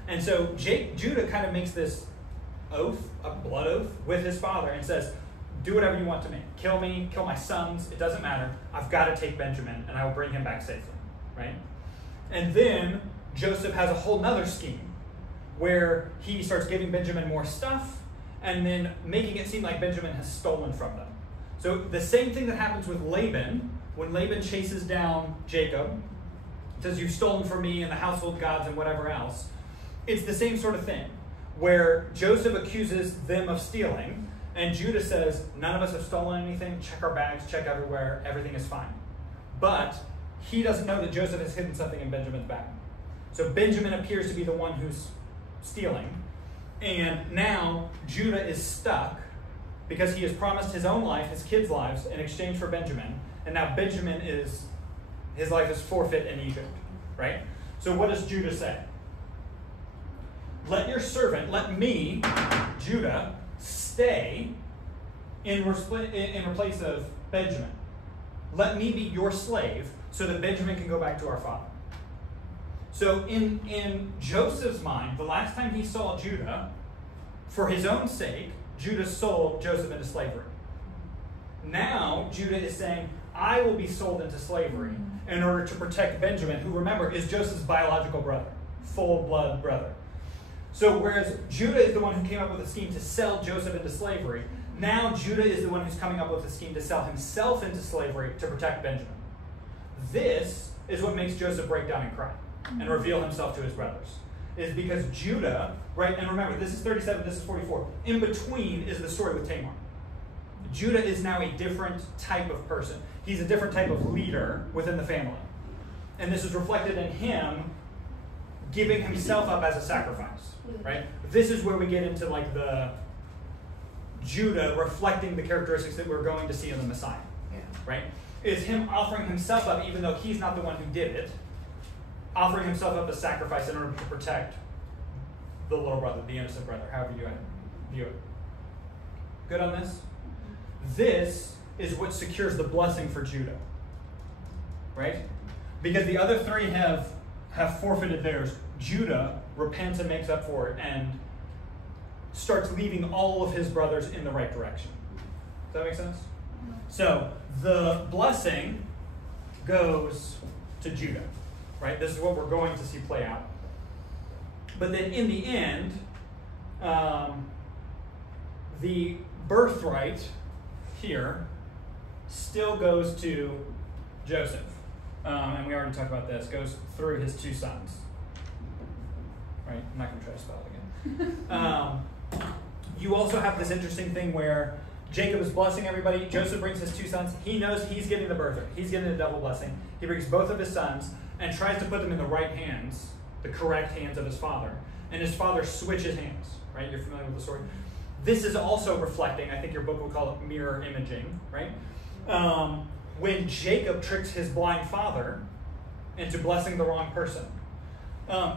And so Judah kind of makes this oath, a blood oath, with his father and says, do whatever you want to me. Kill me, kill my sons, it doesn't matter. I've got to take Benjamin and I will bring him back safely, right? And then Joseph has a whole nother scheme where he starts giving Benjamin more stuff and then making it seem like Benjamin has stolen from them. So the same thing that happens with Laban, when Laban chases down Jacob, says, you've stolen from me and the household gods and whatever else. It's the same sort of thing, where Joseph accuses them of stealing, and Judah says, none of us have stolen anything, check our bags, check everywhere, everything is fine. But he doesn't know that Joseph has hidden something in Benjamin's bag. So Benjamin appears to be the one who's stealing, and now Judah is stuck because he has promised his own life, his kids' lives, in exchange for Benjamin, and now Benjamin his life is forfeit in Egypt, right? So what does Judah say? Let your servant, let me, Judah, stay in place of Benjamin. Let me be your slave so that Benjamin can go back to our father. So in Joseph's mind, the last time he saw Judah, for his own sake, Judah sold Joseph into slavery. Now, Judah is saying, I will be sold into slavery in order to protect Benjamin, who, remember, is Joseph's biological brother, full-blood brother. So whereas Judah is the one who came up with a scheme to sell Joseph into slavery, now Judah is the one who's coming up with a scheme to sell himself into slavery to protect Benjamin. This is what makes Joseph break down and cry and reveal himself to his brothers. Is because Judah, right, and remember, this is 37, this is 44. In between is the story with Tamar. Judah is now a different type of person. He's a different type of leader within the family. And this is reflected in him giving himself up as a sacrifice, right? This is where we get into like the Judah reflecting the characteristics that we're going to see in the Messiah, right? Is him offering himself up, even though he's not the one who did it, offering himself up as sacrifice in order to protect the little brother, the innocent brother, however you view it. Good on this? This is what secures the blessing for Judah. Right? Because the other three have forfeited theirs. Judah repents and makes up for it and starts leading all of his brothers in the right direction. Does that make sense? So the blessing goes to Judah. Right? This is what we're going to see play out. But then in the end, the birthright here still goes to Joseph. And we already talked about this. Goes through his two sons. Right? I'm not going to try to spell it again. You also have this interesting thing where Jacob is blessing everybody. Joseph brings his two sons. He knows he's getting the birthright. He's getting the double blessing. He brings both of his sons and tries to put them in the right hands, the correct hands of his father. And his father switches hands. Right? You're familiar with the story. This is also reflecting, I think your book would call it mirror imaging, right? When Jacob tricks his blind father into blessing the wrong person.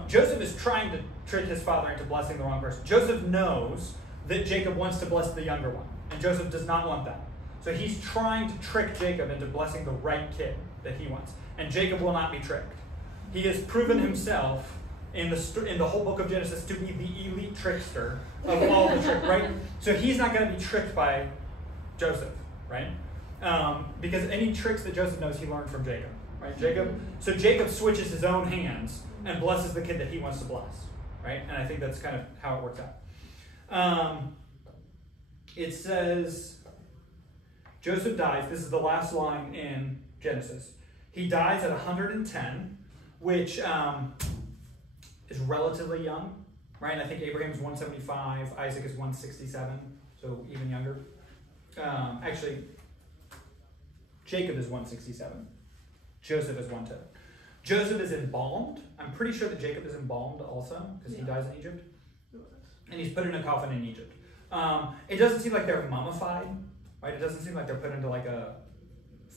Joseph is trying to trick his father into blessing the wrong person. Joseph knows that Jacob wants to bless the younger one, and Joseph does not want that. So he's trying to trick Jacob into blessing the right kid that he wants. And Jacob will not be tricked. He has proven himself in the whole book of Genesis to be the elite trickster of all the trick, right? So he's not going to be tricked by Joseph, right? Because any tricks that Joseph knows, he learned from Jacob, right? So Jacob switches his own hands and blesses the kid that he wants to bless, right? And I think that's kind of how it works out. It says, Joseph dies. This is the last line in Genesis. He dies at 110, which is relatively young, right? I think Abraham's 175, Isaac is 167, so even younger. Actually, Jacob is 167. Joseph is 110. Joseph is embalmed. I'm pretty sure that Jacob is embalmed also, because he dies in Egypt. And he's put in a coffin in Egypt. It doesn't seem like they're mummified, right? It doesn't seem like they're put into like a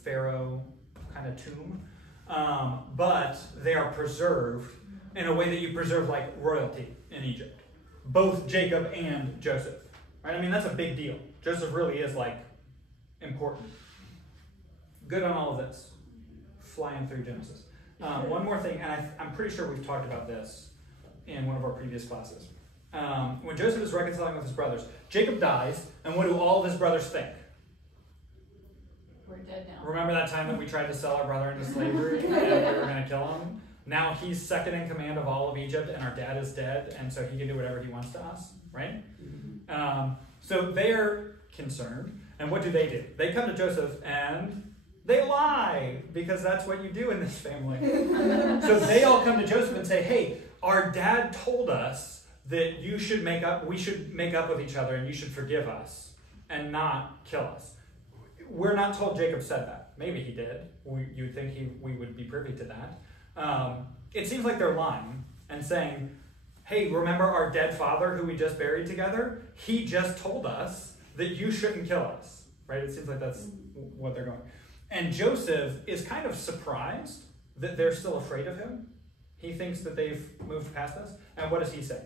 pharaoh kind of tomb. But they are preserved in a way that you preserve like royalty in Egypt. Both Jacob and Joseph, right? I mean, that's a big deal. Joseph really is like important. Good on all of this. Flying through Genesis. One more thing, and I'm pretty sure we've talked about this in one of our previous classes. When Joseph is reconciling with his brothers, Jacob dies, and what do all of his brothers think? We're dead now. Remember that time that we tried to sell our brother into slavery and we were going to kill him? Now he's second in command of all of Egypt, and our dad is dead, and so he can do whatever he wants to us, right? So they're concerned, and what do? They come to Joseph and they lie, because that's what you do in this family. So they all come to Joseph and say, hey, our dad told us that we should make up with each other, and you should forgive us and not kill us. We're not told Jacob said that. Maybe he did. You'd think we would be privy to that. It seems like they're lying and saying, hey, remember our dead father who we just buried together? He just told us that you shouldn't kill us, right? It seems like that's what they're going. And Joseph is kind of surprised that they're still afraid of him. He thinks that they've moved past us. And what does he say?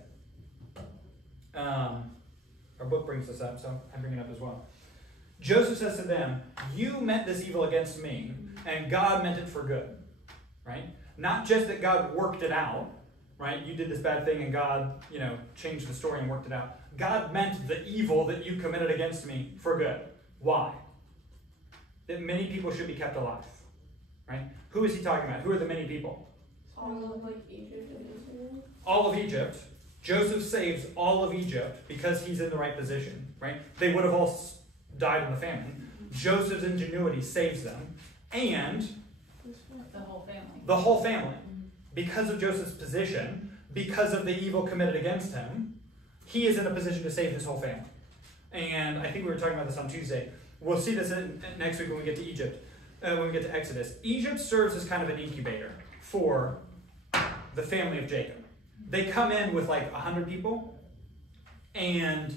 Our book brings this up, so I bring it up as well. Joseph says to them, you meant this evil against me, and God meant it for good, right? Not just that God worked it out, right? You did this bad thing and God, changed the story and worked it out. God meant the evil that you committed against me for good. Why? That many people should be kept alive, right? Who is he talking about? Who are the many people? All of Egypt and Israel. All of Egypt. Joseph saves all of Egypt because he's in the right position, right? They would have all died in the famine. Joseph's ingenuity saves them, and The whole family. the whole family. Because of Joseph's position, because of the evil committed against him, he is in a position to save his whole family. And I think we were talking about this on Tuesday. We'll see this next week when we get to Egypt, when we get to Exodus. Egypt serves as kind of an incubator for the family of Jacob. They come in with like 100 people, and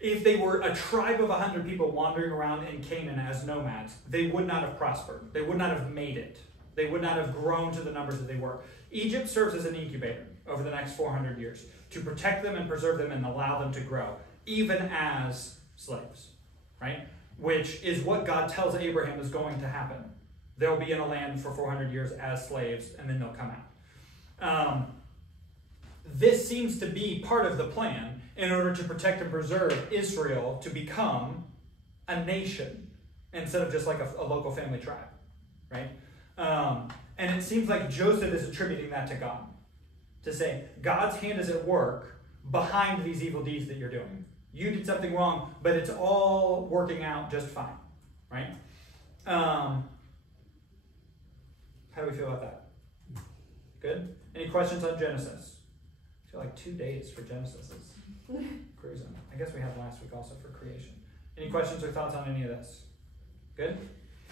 if they were a tribe of 100 people wandering around in Canaan as nomads, they would not have prospered. They would not have made it. They would not have grown to the numbers that they were. Egypt serves as an incubator. over the next 400 years to protect them and preserve them and allow them to grow, even as slaves, right? Which is what God tells Abraham is going to happen. They'll be in a land for 400 years as slaves, and then they'll come out. This seems to be part of the plan in order to protect and preserve Israel to become a nation instead of just like a local family tribe, right? And it seems like Joseph is attributing that to God, to say, God's hand is at work behind these evil deeds that you're doing. You did something wrong, but it's all working out just fine, right? How do we feel about that? Good? Any questions on Genesis? I feel like 2 days for Genesis is cruising. I guess we had last week also for creation. Any questions or thoughts on any of this? Good?